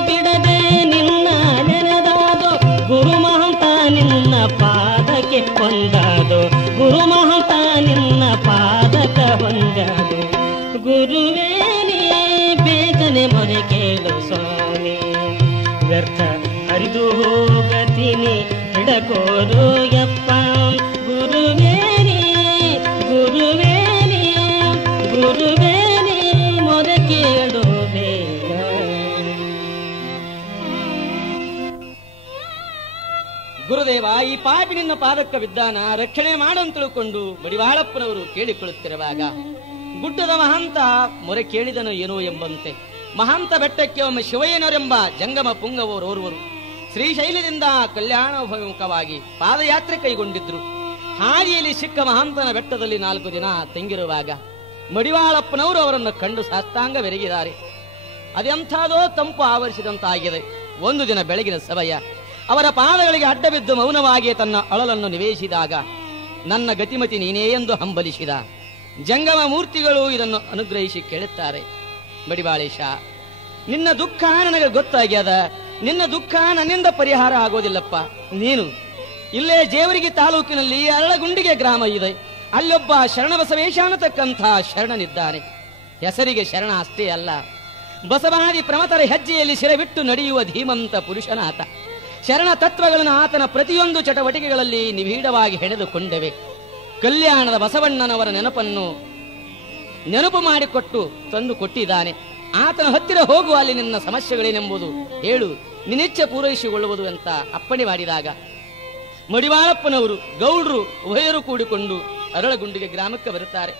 ಬಿಡದೆ ನಿನ್ನ ನೆನೆದಾದೋ. ಗುರು ಮಹಂತ ನಿನ್ನ ಪಾದಕ್ಕೆ ಹೊಂದಾದೋ, ಗುರು ಮಹಂತ ನಿನ್ನ ಪಾದಕ ಹೊಂದ ವ್ಯರ್ಥ ಹರಿದು ಹೋಗತೀನಿ ಹಿಡಕೋರು ಯಪ್ಪ ಗುರುವೇನಿ ಗುರುವೇನಿ ಗುರುವೇನಿ ಮೊರೆ ಕೇಳು ಬೇಗ. ಗುರುದೇವ, ಈ ಪಾಪಿ ನಿನ್ನ ಪಾದಕ್ಕ ಬಿದ್ದಾನ, ರಕ್ಷಣೆ ಮಾಡಂತ ತಿಳ್ಕೊಂಡು ಮಡಿವಾಳಪ್ಪನವರು ಕೇಳಿಕೊಳ್ಳುತ್ತಿರುವಾಗ ಗುಡ್ಡದ ಮಹಾಂತ ಮೊರೆ ಕೇಳಿದನು ಏನೋ ಎಂಬಂತೆ ಮಹಾಂತ ಬೆಟ್ಟಕ್ಕೆ ಒಮ್ಮೆ ಶಿವಯ್ಯನವರೆಂಬ ಜಂಗಮ ಪುಂಗವರೋರ್ವರು ಶ್ರೀಶೈಲದಿಂದ ಕಲ್ಯಾಣಾಭಿಮುಖವಾಗಿ ಪಾದಯಾತ್ರೆ ಕೈಗೊಂಡಿದ್ರು. ಹಾದಿಯಲ್ಲಿ ಸಿಕ್ಕ ಮಹಾಂತನ ಬೆಟ್ಟದಲ್ಲಿ 4 ದಿನ ತಂಗಿರುವಾಗ ಮಡಿವಾಳಪ್ಪನವರು ಅವರನ್ನು ಕಂಡು ಸಾಷ್ಟಾಂಗ ಬೆರಗಿದ್ದಾರೆ. ಅದೆಂಥದೋ ತಂಪು ಆವರಿಸಿದಂತಾಗಿದೆ. ಒಂದು ದಿನ ಬೆಳಗಿನ ಸಮಯ ಅವರ ಪಾದಗಳಿಗೆ ಅಡ್ಡ ಬಿದ್ದು ಮೌನವಾಗಿ ತನ್ನ ಅಳಲನ್ನು ನಿವೇಶಿಸಿದಾಗ ನನ್ನ ಗತಿಮತಿ ನೀನೇ ಎಂದು ಹಂಬಲಿಸಿದ. ಜಂಗಮ ಮೂರ್ತಿಗಳು ಇದನ್ನು ಅನುಗ್ರಹಿಸಿ ಕೇಳುತ್ತಾರೆ, ಮಡಿವಾಳೇಶ, ನಿನ್ನ ದುಃಖ ನನಗೆ ಗೊತ್ತಾಗ್ಯದ. ನಿನ್ನ ದುಃಖ ನನ್ನಿಂದ ಪರಿಹಾರ ಆಗೋದಿಲ್ಲಪ್ಪ. ನೀನು ಇಲ್ಲೇ ಜೇವರಿಗಿ ತಾಲೂಕಿನಲ್ಲಿ ಅರಳಗುಂಡಿಗೆ ಗ್ರಾಮ ಇದೆ. ಅಲ್ಲೊಬ್ಬ ಶರಣಬಸವೇಶ ಅನ್ನತಕ್ಕಂಥ ಶರಣನಿದ್ದಾನೆ. ಹೆಸರಿಗೆ ಶರಣ ಅಷ್ಟೇ ಅಲ್ಲ, ಬಸವಾದಿ ಪ್ರಮತರ ಹೆಜ್ಜೆಯಲ್ಲಿ ಶಿರಬಿಟ್ಟು ನಡೆಯುವ ಧೀಮಂತ ಪುರುಷನಾತ. ಶರಣ ತತ್ವಗಳನ್ನು ಆತನ ಪ್ರತಿಯೊಂದು ಚಟುವಟಿಕೆಗಳಲ್ಲಿ ನಿಬಿಡವಾಗಿ ಹೆಣೆದುಕೊಂಡವೆ. ಕಲ್ಯಾಣದ ಬಸವಣ್ಣನವರ ನೆನಪು ಮಾಡಿಕೊಟ್ಟು ತಂದು ಕೊಟ್ಟಿದ್ದಾನೆ. ಆತನ ಹತ್ತಿರ ಹೋಗುವ ಅಲ್ಲಿ ನಿನ್ನ ಸಮಸ್ಯೆಗಳೇನೆಂಬುದು ಹೇಳು, ನಿನ್ನಿಚ್ಛೆ ಪೂರೈಸಿಕೊಳ್ಳುವುದು ಅಂತ ಅಪ್ಪಣೆ ಮಾಡಿದಾಗ ಮಡಿವಾಳಪ್ಪನವರು ಗೌಡ್ರು ಉಭಯರು ಕೂಡಿಕೊಂಡು ಅರಳಗುಂಡಿಗೆ ಗ್ರಾಮಕ್ಕೆ ಬರುತ್ತಾರೆ.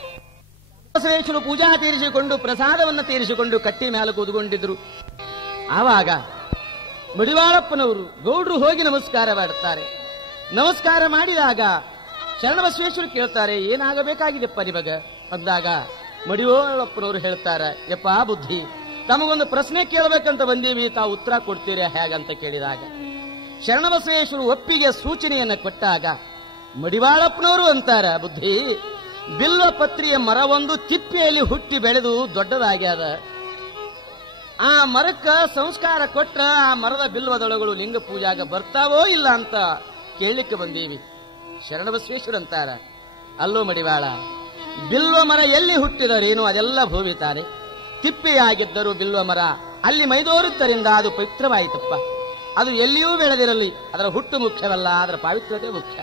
ಬಸವೇಶ್ವರ ಪೂಜಾ ತೀರಿಸಿಕೊಂಡು ಪ್ರಸಾದವನ್ನು ತೀರಿಸಿಕೊಂಡು ಕಟ್ಟಿ ಮೇಲೆ ಕೂತ್ಕೊಂಡಿದ್ರು. ಆವಾಗ ಮಡಿವಾಳಪ್ಪನವರು ಗೌಡ್ರು ಹೋಗಿ ನಮಸ್ಕಾರ ಮಾಡುತ್ತಾರೆ. ನಮಸ್ಕಾರ ಮಾಡಿದಾಗ ಶರಣಬಸವೇಶ್ವರ ಕೇಳ್ತಾರೆ, ಏನಾಗಬೇಕಾಗಿದೆಪ್ಪ ನಿಮಗ ಅಂದಾಗ ಮಡಿವಾಳಪ್ಪನವರು ಹೇಳ್ತಾರೆ, ಯಪ್ಪ ಬುದ್ಧಿ, ತಮಗೊಂದು ಪ್ರಶ್ನೆ ಕೇಳಬೇಕಂತ ಬಂದೀವಿ, ತಾವು ಉತ್ತರ ಕೊಡ್ತೀರಾ ಹೇಗಂತ ಕೇಳಿದಾಗ ಶರಣಬಸವೇಶ್ವರ ಒಪ್ಪಿಗೆ ಸೂಚನೆಯನ್ನು ಕೊಟ್ಟಾಗ ಮಡಿವಾಳಪ್ಪನವರು ಅಂತಾರ, ಬುದ್ಧಿ, ಬಿಲ್ವ ಪತ್ರಿಯ ಮರವೊಂದು ತಿಪ್ಪೆಯಲ್ಲಿ ಹುಟ್ಟಿ ಬೆಳೆದು ದೊಡ್ಡದಾಗ್ಯದ. ಆ ಮರಕ್ಕ ಸಂಸ್ಕಾರ ಕೊಟ್ರ ಆ ಮರದ ಬಿಲ್ವದೊಳಗಳು ಲಿಂಗ ಪೂಜಾಗ ಬರ್ತಾವೋ ಇಲ್ಲ ಅಂತ ಕೇಳಲಿಕ್ಕೆ ಬಂದೀವಿ. ಶರಣಬಸವೇಶ್ವರ ಅಂತಾರ, ಅಲ್ಲೋ ಮಡಿವಾಳ, ಬಿಲ್ವ ಮರ ಎಲ್ಲಿ ಹುಟ್ಟಿದರೇನು ಅದೆಲ್ಲ ಭೂಮಿ ತಾನೆ. ತಿಪ್ಪೆಯಾಗಿದ್ದರು ಬಿಲ್ವ ಮರ ಅಲ್ಲಿ ಮೈದೋರುತ್ತರಿಂದ ಅದು ಪವಿತ್ರವಾಯಿತಪ್ಪ. ಅದು ಎಲ್ಲಿಯೂ ಬೆಳೆದಿರಲಿ, ಅದರ ಹುಟ್ಟು ಮುಖ್ಯವಲ್ಲ, ಅದರ ಪಾವಿತ್ರ್ಯತೆ ಮುಖ್ಯ.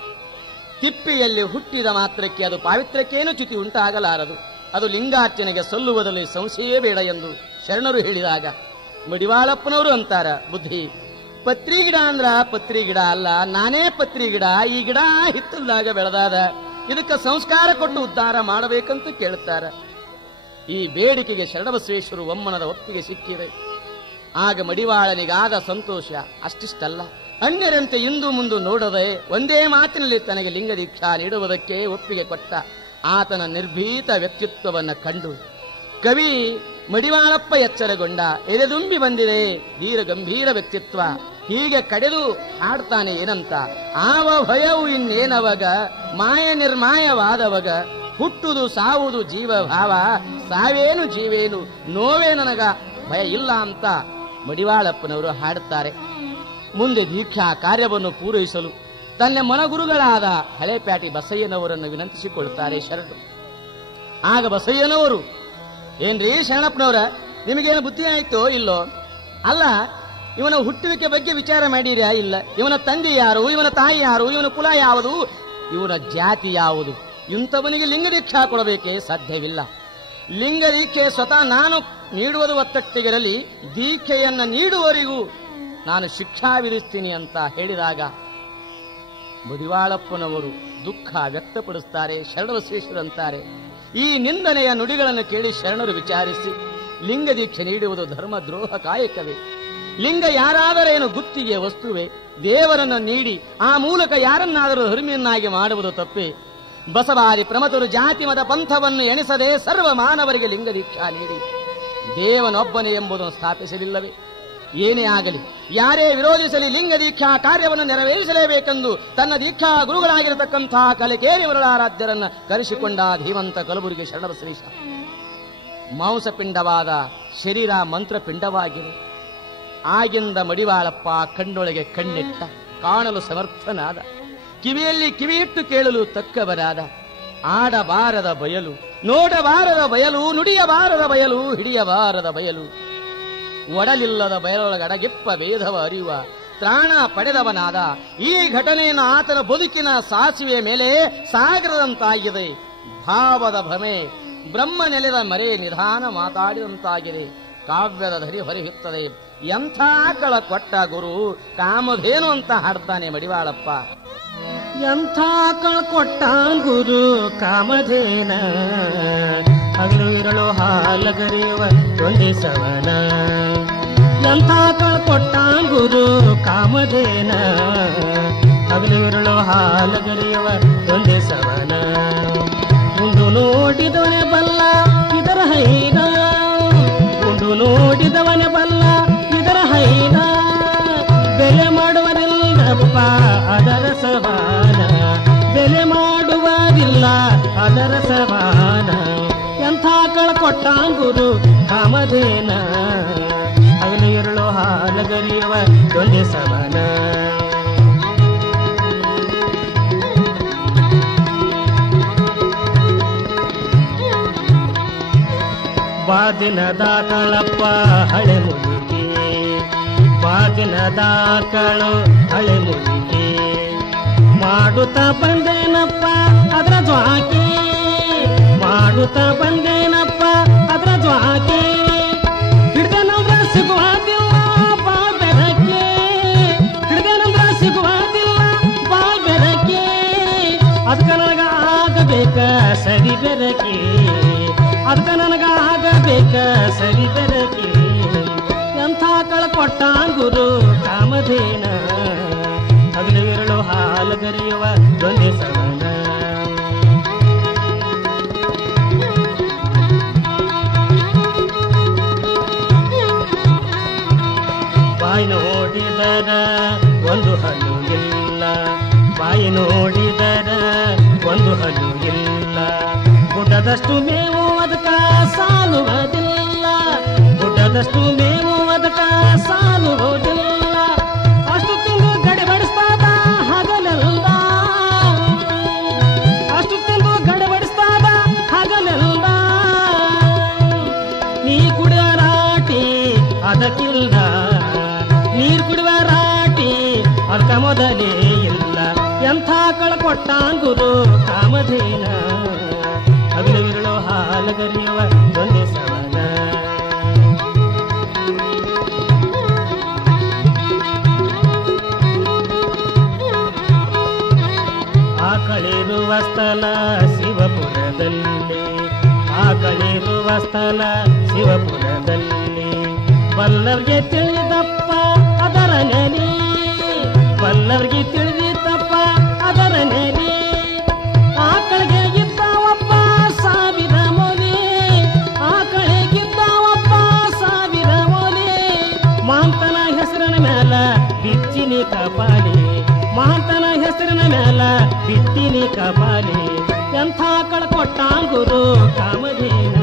ತಿಪ್ಪಿಯಲ್ಲಿ ಹುಟ್ಟಿದ ಮಾತ್ರಕ್ಕೆ ಅದು ಪಾವಿತ್ರ್ಯಕ್ಕೇನು ಚ್ಯುತಿ ಉಂಟಾಗಲಾರದು. ಅದು ಲಿಂಗಾರ್ಚನೆಗೆ ಸಲ್ಲುವುದರಲ್ಲಿ ಸಂಶಯವೇ ಬೇಡ ಎಂದು ಶರಣರು ಹೇಳಿದಾಗ ಮಡಿವಾಳಪ್ಪನವರು ಅಂತಾರ, ಬುದ್ಧಿ, ಪತ್ರಿ ಗಿಡ ಅಂದ್ರ ಪತ್ರಿ ಗಿಡ ಅಲ್ಲ, ನಾನೇ ಪತ್ರಿ ಗಿಡ. ಈ ಗಿಡ ಹಿತ್ತಲ್ದಾಗ ಬೆಳೆದಾದ, ಇದಕ್ಕೆ ಸಂಸ್ಕಾರ ಕೊಟ್ಟು ಉದ್ಧಾರ ಮಾಡಬೇಕಂತ ಕೇಳುತ್ತಾರ. ಈ ಬೇಡಿಕೆಗೆ ಶರಣಬಸವೇಶ್ವರ ಒಮ್ಮನದ ಒಪ್ಪಿಗೆ ಸಿಕ್ಕಿದೆ. ಆಗ ಮಡಿವಾಳನಿಗಾದ ಸಂತೋಷ ಅಷ್ಟಿಷ್ಟಲ್ಲ, ಅನ್ಯರಂತೆ ಇಂದು ಮುಂದು ನೋಡದೆ ಒಂದೇ ಮಾತಿನಲ್ಲಿ ತನಗೆ ಲಿಂಗ ದೀಕ್ಷಾ ನೀಡುವುದಕ್ಕೆ ಒಪ್ಪಿಗೆ ಕೊಟ್ಟ ಆತನ ನಿರ್ಭೀತ ವ್ಯಕ್ತಿತ್ವವನ್ನು ಕಂಡು ಕವಿ ಮಡಿವಾಳಪ್ಪ ಎಚ್ಚರಗೊಂಡ. ಎದೆದುಂಬಿ ಬಂದಿದೆ ಧೀರ ಗಂಭೀರ ವ್ಯಕ್ತಿತ್ವ. ಹೀಗೆ ಕಡೆದು ಹಾಡ್ತಾನೆ ಏನಂತ, ಆವ ಭಯವು ಇನ್ನೇನವಗ ಮಾಯ ನಿರ್ಮಾಯವಾದವಗ, ಹುಟ್ಟುದು ಸಾವುದು ಜೀವ ಭಾವ, ಸಾವೇನು ಜೀವೇನು ನೋವೇ ನನಗ ಭಯ ಇಲ್ಲ ಅಂತ ಮಡಿವಾಳಪ್ಪನವರು ಹಾಡುತ್ತಾರೆ. ಮುಂದೆ ದೀಕ್ಷಾ ಕಾರ್ಯವನ್ನು ಪೂರೈಸಲು ತನ್ನ ಮನಗುರುಗಳಾದ ಹಳೆಪ್ಯಾಟಿ ಬಸಯ್ಯನವರನ್ನು ವಿನಂತಿಸಿಕೊಳ್ಳುತ್ತಾರೆ ಶರಣರು. ಆಗ ಬಸಯ್ಯನವರು, ಏನ್ರಿ ಶರಣಪ್ಪನವರ, ನಿಮಗೇನು ಬುದ್ಧಿ ಆಯ್ತೋ ಇಲ್ಲೋ? ಅಲ್ಲ, ಇವನ ಹುಟ್ಟುವಿಕೆ ಬಗ್ಗೆ ವಿಚಾರ ಮಾಡಿರ್ಯಾ? ಇಲ್ಲ. ಇವನ ತಂದೆ ಯಾರು, ಇವನ ತಾಯಿ ಯಾರು, ಇವನ ಕುಲ ಯಾವುದು, ಇವನ ಜಾತಿ ಯಾವುದು? ಇಂಥವನಿಗೆ ಲಿಂಗ ದೀಕ್ಷಾ ಕೊಡಬೇಕೆ? ಸಾಧ್ಯವಿಲ್ಲ. ಲಿಂಗ ದೀಕ್ಷೆ ಸ್ವತಃ ನಾನು ನೀಡುವುದು ಒತ್ತಟ್ಟಿಗಿರಲಿ, ದೀಕ್ಷೆಯನ್ನ ನೀಡುವವರಿಗೂ ನಾನು ಶಿಕ್ಷಾ ವಿಧಿಸ್ತೀನಿ ಅಂತ ಹೇಳಿದಾಗ ಮಡಿವಾಳಪ್ಪನವರು ದುಃಖ ವ್ಯಕ್ತಪಡಿಸುತ್ತಾರೆ. ಶರಣಬಸವೇಶ್ವರ ಅಂತಾರೆ, ಈ ನಿಂದನೆಯ ನುಡಿಗಳನ್ನು ಕೇಳಿ ಶರಣರು ವಿಚಾರಿಸಿ, ಲಿಂಗ ದೀಕ್ಷೆ ನೀಡುವುದು ಧರ್ಮ ದ್ರೋಹ ಕಾಯಕವೇ? ಲಿಂಗ ಯಾರಾದರೇನು ಗುತ್ತಿಗೆ ವಸ್ತುವೇ? ದೇವರನ್ನು ನೀಡಿ ಆ ಮೂಲಕ ಯಾರನ್ನಾದರೂ ಧರ್ಮಿಯನ್ನಾಗಿ ಮಾಡುವುದು ತಪ್ಪೇ? ಬಸವಾದಿ ಪ್ರಮತರು ಜಾತಿ ಮತ ಪಂಥವನ್ನು ಎಣಿಸದೆ ಸರ್ವ ಮಾನವರಿಗೆ ಲಿಂಗ ದೀಕ್ಷಾ ನೀಡಿ ದೇವನೊಬ್ಬನೇ ಎಂಬುದನ್ನು ಸ್ಥಾಪಿಸಲಿಲ್ಲವೇ? ಏನೇ ಆಗಲಿ, ಯಾರೇ ವಿರೋಧಿಸಲಿ, ಲಿಂಗ ದೀಕ್ಷಾ ಕಾರ್ಯವನ್ನು ನೆರವೇರಿಸಲೇಬೇಕೆಂದು ತನ್ನ ದೀಕ್ಷಾ ಗುರುಗಳಾಗಿರತಕ್ಕಂತಹ ಕಲಿಕೇರಿ ವರಳಾರಾಧ್ಯರನ್ನು ಕರೆಸಿಕೊಂಡ ಧೀಮಂತ ಕಲಬುರಗಿ ಶರಣಬಸವೇಶ. ಮಾಂಸಪಿಂಡವಾದ ಶರೀರ ಮಂತ್ರಪಿಂಡವಾಗಿದೆ. ಆಗಿಂದ ಮಡಿವಾಳಪ್ಪ ಕಣ್ಣೊಳಗೆ ಕಣ್ಣಿಟ್ಟ, ಕಾಣಲು ಸಮರ್ಥನಾದ, ಕಿವಿಯಲ್ಲಿ ಕಿವಿಯಿಟ್ಟು ಕೇಳಲು ತಕ್ಕವರಾದ, ಆಡಬಾರದ ಬಯಲು, ನೋಡಬಾರದ ಬಯಲು, ನುಡಿಯಬಾರದ ಬಯಲು, ಹಿಡಿಯಬಾರದ ಬಯಲು, ಒಡಲಿಲ್ಲದ ಬಯಲೊಳಗಡಗಿಪ್ಪ ವೇದವ ಅರಿಯುವ ತ್ರಾಣ ಪಡೆದವನಾದ. ಈ ಘಟನೆಯನ್ನು ಆತನ ಬದುಕಿನ ಸಾಸುವೆಯ ಮೇಲೆ ಸಾಗರದಂತಾಗಿದೆ. ಭಾವದ ಭ್ರಮೆ ಬ್ರಹ್ಮ ನೆಲೆದ ಮರೆ ನಿಧಾನ ಮಾತಾಡಿದಂತಾಗಿದೆ. ಕಾವ್ಯದ ಧರಿ ಹೊರಹಿತ್ತದೆ. ಎಂಥ ಕಳ ಕೊಟ್ಟ ಗುರು ಕಾಮಧೇನು ಅಂತ ಹಾಡ್ತಾನೆ ಮಡಿವಾಳಪ್ಪ. ಎಂಥ ಕಳ ಕೊಟ್ಟ ಗುರು ಕಾಮಧೇನ, ಹಗಲು ಇರಳು ಹಾಲಗರೆಯುವ ದೊಂದಿಸವನ. ಎಂಥ ಕಳ ಕೊಟ್ಟ ಗುರು ಕಾಮಧೇನ, ಹಗಲು ಇರಳು ಹಾಲಗರೆಯುವ ದೊಂದಿಸವನ. ಉಂಡು ನೋಡಿದವನೇ ಬಲ್ಲ ಇದರ ಹೈನ, ಉಂಡು ನೋಡಿದವನೇ ಬಲ್ಲ ಇದರ ಹೈನ. ಬೆಲೆ ಮಾಡುವರಿಲ್ಲಪ್ಪ ಅದರ ಸಮಾನ, ಬೆಲೆ ಮಾಡುವುದಿಲ್ಲ ಅದರ ಸಮಾನ. ಎಂಥ ಕಳ ಕೊಟ್ಟ ಗುರು ಕಾಮಧೇನ, ಹಗಲು ಇರಳು ಹಾಲಗರಿಯುವ ದೊಂದೆ ಸಮಾನ. ಬಾದಿನದ ಕಳಪ್ಪ ಹಳೆ ಮುದುಕಿ, ಬಾದಿನದ ಕಳು ಹಳೆ ಮುದುಕಿ. ಮಾಡುತ್ತಾ ಬಂದೇನಪ್ಪ ಅದರ ಜ್ವಾಕಿ, ಮಾಡುತ್ತಾ ಬಂದೇನಪ್ಪ ಅದರ ಜ್ವಾಕಿ. ಹಿಡ್ದೇನಂದ್ರ ಸಿಗುವುದಿಲ್ಲ ಬಾ ಬೆರಕೆ, ಹಿಡ್ದೇನಂದ್ರ ಸಿಗುವುದಿಲ್ಲ ಬಾ ಬೆರಕೆ. ಅದಕ್ಕ ನನಗ ಆಗಬೇಕ ಸರಿ ಬೆರಕೆ, ಅದಕ್ಕ ನನಗ ಆಗಬೇಕ ಸರಿ ಬೆರಕೆ. ಎಂಥ ಕಳ ಕೊಟ್ಟ ಗುರು ಕಾಮಧೇನ, ಹಗಲು ಇರಳು ಹಾಲಗರೆಯುವ ದೊಂದೆ ಸವನ. ಬಾಯಿ ನೋಡಿದರ ಒಂದು ಹಲ್ಲು ಇಲ್ಲ, ಬಾಯಿ ನೋಡಿದರ ಒಂದು ಹಲ್ಲು ಇಲ್ಲ. ಗುಡ್ಡದಷ್ಟು ಮೇವು ಅದಕ್ಕ ಸಾಲುವುದಿಲ್ಲ, ಗುಡ್ಡದಷ್ಟು ಮೇವು ಅದಕ್ಕ ಸಾಲುವುದಿಲ್ಲ. ಅಷ್ಟು ತಿಂದು ಗಡಿಬಡಿಸ್ತಾದ ಹಗಲೆಲ್ಲ, ಅಷ್ಟು ತಿಂದು ಗಡಿಬಡಿಸ್ತಾದ ಹಗಲೆಲ್ಲ. ನೀ ಕುಡಿಯುವ ರಾಟಿ ಅದಕ್ಕಿಲ್ಲ, ನೀರು ಕುಡಿಯುವ ರಾಟಿ ಅದಕ್ಕ ಮೊದಲೇ ಇಲ್ಲ. ಎಂಥ ಕಳ ಕೊಟ್ಟ ಗುರು ಕಾಮಧೇನ, ಹಗಲು ಇರಳು ಹಾಲಗರಿಯುವ ದೊಂದೆ ಸವನ. ಆಕಳಿರುವ ಸ್ಥಳ ಶಿವಪುರದಲ್ಲಿ, ಆಕಳಿರುವ ಸ್ಥಳ ಶಿವಪುರದಲ್ಲಿ. ಬಲ್ಲವರಿಗೆ ತಿಳಿದಪ್ಪ ಅದರ ನೆನೆ, ಬಲ್ಲವರಿಗೆ ತಿಳಿದಿತ್ತಪ್ಪ ಅದರ ನೆನೆ. ಆಕಳಿಗೆ ಇದ್ದಾವಪ್ಪ ಸಾವಿರ ಮೊಲೆ, ಆಕಳಿಗಿದ್ದಾವಪ್ಪ ಸಾವಿರ ಮೊಲೆ. ಮಹಂತನ ಹೆಸರಿನ ಮೇಲ ಬಿಚ್ಚಿನಿ ಕಪಾಲಿ, ಮಹಂತನ ಹೆಸರಿನ ಮೇಲ ಬಿತ್ತಿನಿ ಕಪಾಲಿ. ಎಂಥ ಕಳ ಕೊಟ್ಟ ಗುರು ಕಾಮಧೇನ,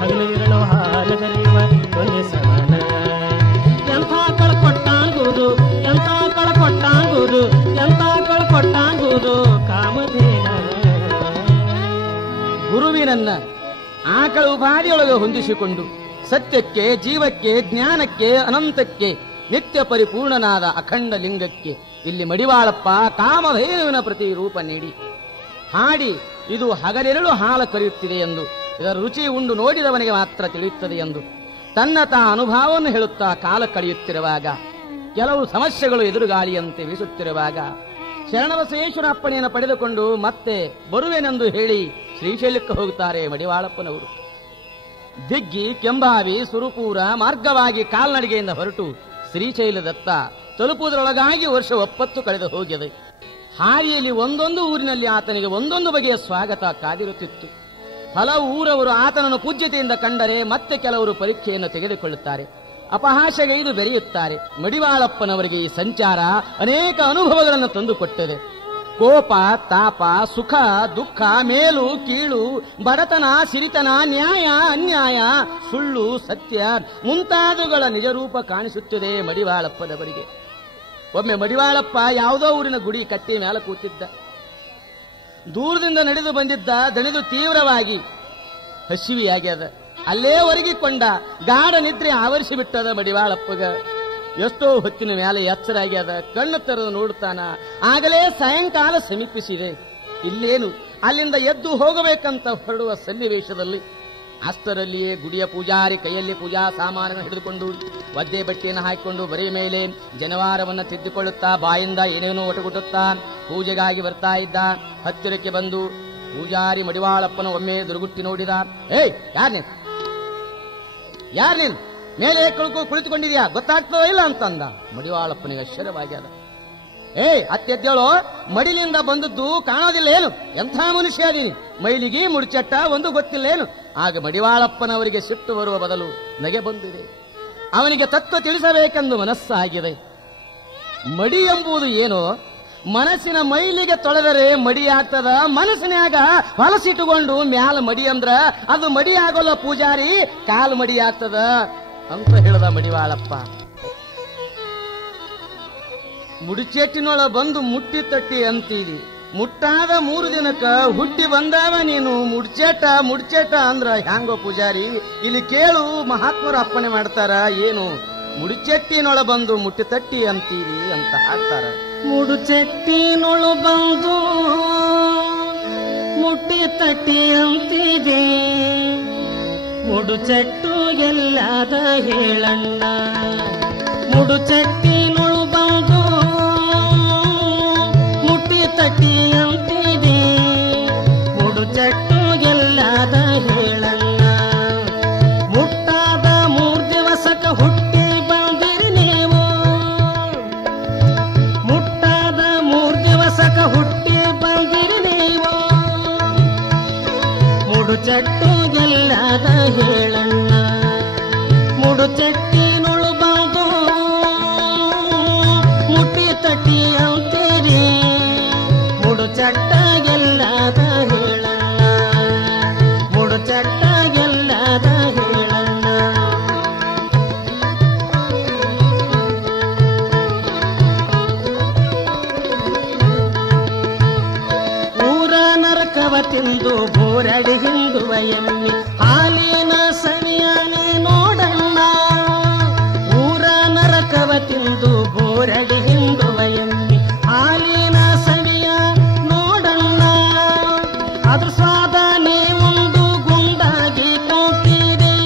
ಹಗಲು ಇರಳು ಹಾಲಗರೆಯುವ ದೊಂದೆ ಸವನ. ಎಂಥ ಕಳ ಕೊಟ್ಟ ಗುರು, ಎಂಥ ಕಳ ಕೊಟ್ಟ ಗುರು, ಎಂಥ ಕಳ ಕೊಟ್ಟ ಗುರು ಕಾಮಧೇನ. ಗುರುವಿನನ್ನ ಆಕಳ ಉಪಾಧಿಯೊಳಗೆ ಹೊಂದಿಸಿಕೊಂಡು ಸತ್ಯಕ್ಕೆ, ಜೀವಕ್ಕೆ, ಜ್ಞಾನಕ್ಕೆ, ಅನಂತಕ್ಕೆ, ನಿತ್ಯ ಪರಿಪೂರ್ಣನಾದ ಅಖಂಡ ಲಿಂಗಕ್ಕೆ ಇಲ್ಲಿ ಮಡಿವಾಳಪ್ಪ ಕಾಮಧೇನುವಿನ ಪ್ರತಿರೂಪ ನೀಡಿ ಹಾಡಿ ಇದು ಹಗಲಿರಳು ಹಾಲು ಕರೆಯುತ್ತಿದೆ ಎಂದು, ಇದರ ರುಚಿ ಉಂಡು ನೋಡಿದವನಿಗೆ ಮಾತ್ರ ತಿಳಿಯುತ್ತದೆ ಎಂದು ತನ್ನ ಅನುಭವವನ್ನು ಹೇಳುತ್ತಾ ಕಾಲ ಕಳೆಯುತ್ತಿರುವಾಗ, ಕೆಲವು ಸಮಸ್ಯೆಗಳು ಎದುರುಗಾಳಿಯಂತೆ ಬೀಸುತ್ತಿರುವಾಗ ಶರಣಬಸವೇಶ್ವರ ಅಪ್ಪಣೆಯನ್ನು ಪಡೆದುಕೊಂಡು ಮತ್ತೆ ಬರುವೆನೆಂದು ಹೇಳಿ ಶ್ರೀಶೈಲಕ್ಕೆ ಹೋಗುತ್ತಾರೆ ಮಡಿವಾಳಪ್ಪನವರು. ದಿಗ್ಗಿ, ಕೆಂಬಾವಿ, ಸುರುಪೂರ ಮಾರ್ಗವಾಗಿ ಕಾಲ್ನಡಿಗೆಯಿಂದ ಹೊರಟು ಶ್ರೀಶೈಲದತ್ತ ತಲುಪುವುದರೊಳಗಾಗಿ ವರ್ಷ 9 ಕಳೆದು ಹೋಗಿದೆ. ಹಾದಿಯಲ್ಲಿ ಒಂದೊಂದು ಊರಿನಲ್ಲಿ ಆತನಿಗೆ ಒಂದೊಂದು ಬಗೆಯ ಸ್ವಾಗತ ಕಾದಿರುತ್ತಿತ್ತು. ಹಲವು ಊರವರು ಆತನನ್ನು ಪೂಜ್ಯತೆಯಿಂದ ಕಂಡರೆ ಮತ್ತೆ ಕೆಲವರು ಪರೀಕ್ಷೆಯನ್ನು ತೆಗೆದುಕೊಳ್ಳುತ್ತಾರೆ, ಅಪಹಾಸ್ಯಗೈದು ಬೆರೆಯುತ್ತಾರೆ. ಮಡಿವಾಳಪ್ಪನವರಿಗೆ ಈ ಸಂಚಾರ ಅನೇಕ ಅನುಭವಗಳನ್ನು ತಂದುಕೊಟ್ಟಿದೆ. ಕೋಪ, ತಾಪ, ಸುಖ, ದುಃಖ, ಮೇಲು, ಕೀಳು, ಬಡತನ, ಸಿರಿತನ, ನ್ಯಾಯ, ಅನ್ಯಾಯ, ಸುಳ್ಳು, ಸತ್ಯ ಮುಂತಾದವುಗಳ ನಿಜರೂಪ ಕಾಣಿಸುತ್ತಿದೆ ಮಡಿವಾಳಪ್ಪನವರಿಗೆ. ಒಮ್ಮೆ ಮಡಿವಾಳಪ್ಪ ಯಾವುದೋ ಊರಿನ ಗುಡಿ ಕಟ್ಟೆ ಮೇಲೆ ಕೂತಿದ್ದ. ದೂರದಿಂದ ನಡೆದು ಬಂದಿದ್ದ ದಣಿದು ತೀವ್ರವಾಗಿ ಹಸಿವಿಯಾಗ್ಯದ. ಅಲ್ಲೇ ಒರಗಿಕೊಂಡ. ಗಾಢ ನಿದ್ರೆ ಆವರಿಸಿ ಬಿಟ್ಟದ ಮಡಿವಾಳಪ್ಪಗ. ಎಷ್ಟೋ ಹೊತ್ತಿನ ಮೇಲೆ ಎಚ್ಚರ ಆಗ್ಯದ. ಕಣ್ಣು ತೆರೆದು ನೋಡ್ತಾನ. ಆಗಲೇ ಸಾಯಂಕಾಲ ಸಮೀಪಿಸಿದೆ. ಇಲ್ಲೇನು ಅಲ್ಲಿಂದ ಎದ್ದು ಹೋಗಬೇಕಂತ ಹೊರಡುವ ಸನ್ನಿವೇಶದಲ್ಲಿ ಅಷ್ಟರಲ್ಲಿಯೇ ಗುಡಿಯ ಪೂಜಾರಿ ಕೈಯಲ್ಲಿ ಪೂಜಾ ಸಾಮಾನನ್ನು ಹಿಡಿದುಕೊಂಡು ಒದ್ದೆ ಬಟ್ಟೆಯನ್ನು ಹಾಕಿಕೊಂಡು ಬರೆಯ ಮೇಲೆ ಜನವಾರವನ್ನು ತಿದ್ದುಕೊಳ್ಳುತ್ತಾ ಬಾಯಿಂದ ಏನೇನೋ ಒಟಗುಟ್ಟುತ್ತಾ ಪೂಜೆಗಾಗಿ ಬರ್ತಾ ಇದ್ದ. ಹತ್ತಿರಕ್ಕೆ ಬಂದು ಪೂಜಾರಿ ಮಡಿವಾಳಪ್ಪನ ಒಮ್ಮೆ ದುರ್ಗುಟ್ಟಿ ನೋಡಿದ. ಏಯ್, ಯಾರ್ ನೀನು ಮೇಲೆ ಕುಳಿತುಕೊಂಡಿದ್ಯಾ, ಗೊತ್ತಾಗ್ತದೋ ಇಲ್ಲ ಅಂತಂದ. ಮಡಿವಾಳಪ್ಪನಿಗೆ ಆಶ್ಚರ್ಯವಾಗ್ಯದ. ಏಯ್, ಅತ್ತೆದ್ದೇಳೋ, ಮಡಿಲಿಂದ ಬಂದದ್ದು ಕಾಣೋದಿಲ್ಲ ಏನು? ಎಂಥ ಮನುಷ್ಯ ಅದೀನಿ, ಮೈಲಿಗೆ ಮುಡ್ಚಟ್ಟ ಒಂದು ಗೊತ್ತಿಲ್ಲ ಏನು? ಆಗ ಮಡಿವಾಳಪ್ಪನವರಿಗೆ ಸಿಟ್ಟು ಬರುವ ಬದಲು ನಗೆ ಬಂದಿದೆ. ಅವನಿಗೆ ತತ್ವ ತಿಳಿಸಬೇಕೆಂದು ಮನಸ್ಸಾಗಿದೆ. ಮಡಿ ಎಂಬುದು ಏನೋ, ಮನಸ್ಸಿನ ಮೈಲಿಗೆ ತೊಳೆದರೆ ಮಡಿ ಆಗ್ತದ. ಮನಸ್ಸಿನಾಗ ಹೊಲಸಿಟ್ಟುಕೊಂಡು ಮ್ಯಾಲ ಮಡಿ ಅಂದ್ರ ಅದು ಮಡಿ ಆಗೋಲ್ಲ ಪೂಜಾರಿ, ಕಾಲು ಮಡಿ ಆಗ್ತದ ಅಂತ ಹೇಳ್ದ ಮಡಿವಾಳಪ್ಪ. ಮುಡಿಚೆಟ್ಟಿನೊಳ ಬಂದು ಮುಟ್ಟಿ ತಟ್ಟಿ ಅಂತೀರಿ. ಮುಟ್ಟಾದ 3 ದಿನಕ್ಕ ಹುಟ್ಟಿ ಬಂದಾವ ನೀನು ಮುಡ್ಚೇಟ ಅಂದ್ರ ಹ್ಯಾಂಗೋ ಪೂಜಾರಿ? ಇಲ್ಲಿ ಕೇಳು, ಮಹಾತ್ಮರು ಅಪ್ಪಣೆ ಮಾಡ್ತಾರ. ಏನು ಮುಡಿಚೆಟ್ಟಿನೊಳ ಬಂದು ಮುಟ್ಟಿ ತಟ್ಟಿ ಅಂತೀರಿ ಅಂತ ಹಾಕ್ತಾರ. ಮುಡುಚೆಟ್ಟಿನೊಳು ಬಂದು ಮುಟ್ಟಿ ತಟ್ಟಿ ಅಂತಿದೆ, ಮುಡುಚೆಟ್ಟು ಎಲ್ಲಾದ ಹೇಳಣ್ಣ. ಮುಡುಚೆಟ್ಟಿನೊಳು ಬಂದು ಮುಟ್ಟಿ ತಟ್ಟಿ ಅಂತಿದೆ, ಮುಡುಚೆಟ್ಟು ಎಲ್ಲಾದ ಹೇಳಣ್ಣ. ಮುಟ್ಟಾದ 3 ದಿವಸಕ್ಕ ಹುಟ್ಟಿ ಬಂದಿರಿ ನೀವು, ಮುಟ್ಟಾದ 3 ದಿವಸಕ್ಕ ಹುಟ್ಟಿ ಬಂದಿರಿ ನೀವು, ಮುಡುಚೆಟ್ಟು ಎಲ್ಲಾದ ಹೇಳಣ್ಣ. ಮುಡುಚೆಟ್ಟಿನೊಳು ಬಂದು ಮುಟ್ಟಿ ತಟ್ಟಿ ಅಂತೀರಿ, ಮುಡುಚಟ್ಟ ಎಲ್ಲಾದ ಹೇಳಣ್ಣ, ಮುಡುಚಟ್ಟ ಎಲ್ಲಾದ ಹೇಳಣ್ಣ. ಊರ ನರಕವ ತಿಂದು ಬೋರಡಿ ಹಿಂಡುವ ಎಮ್ಮಿ ಹಾಲಿನ ಸಣಿಯಾನೆ ನೋಡಣ್ಣ. ಊರ ನರಕವ ತಿಂದು ಬೋರಡಿ ಹಿಂಡುವ ಎಮ್ಮಿ ಹಾಲಿನ ಸಣಿಯ ನೋಡಣ್ಣ. ಅದ್ರ ಸ್ವಾದ ನೀವುಂಡು ಗುಂಡಾಗಿ ಕೂತೀರಿ,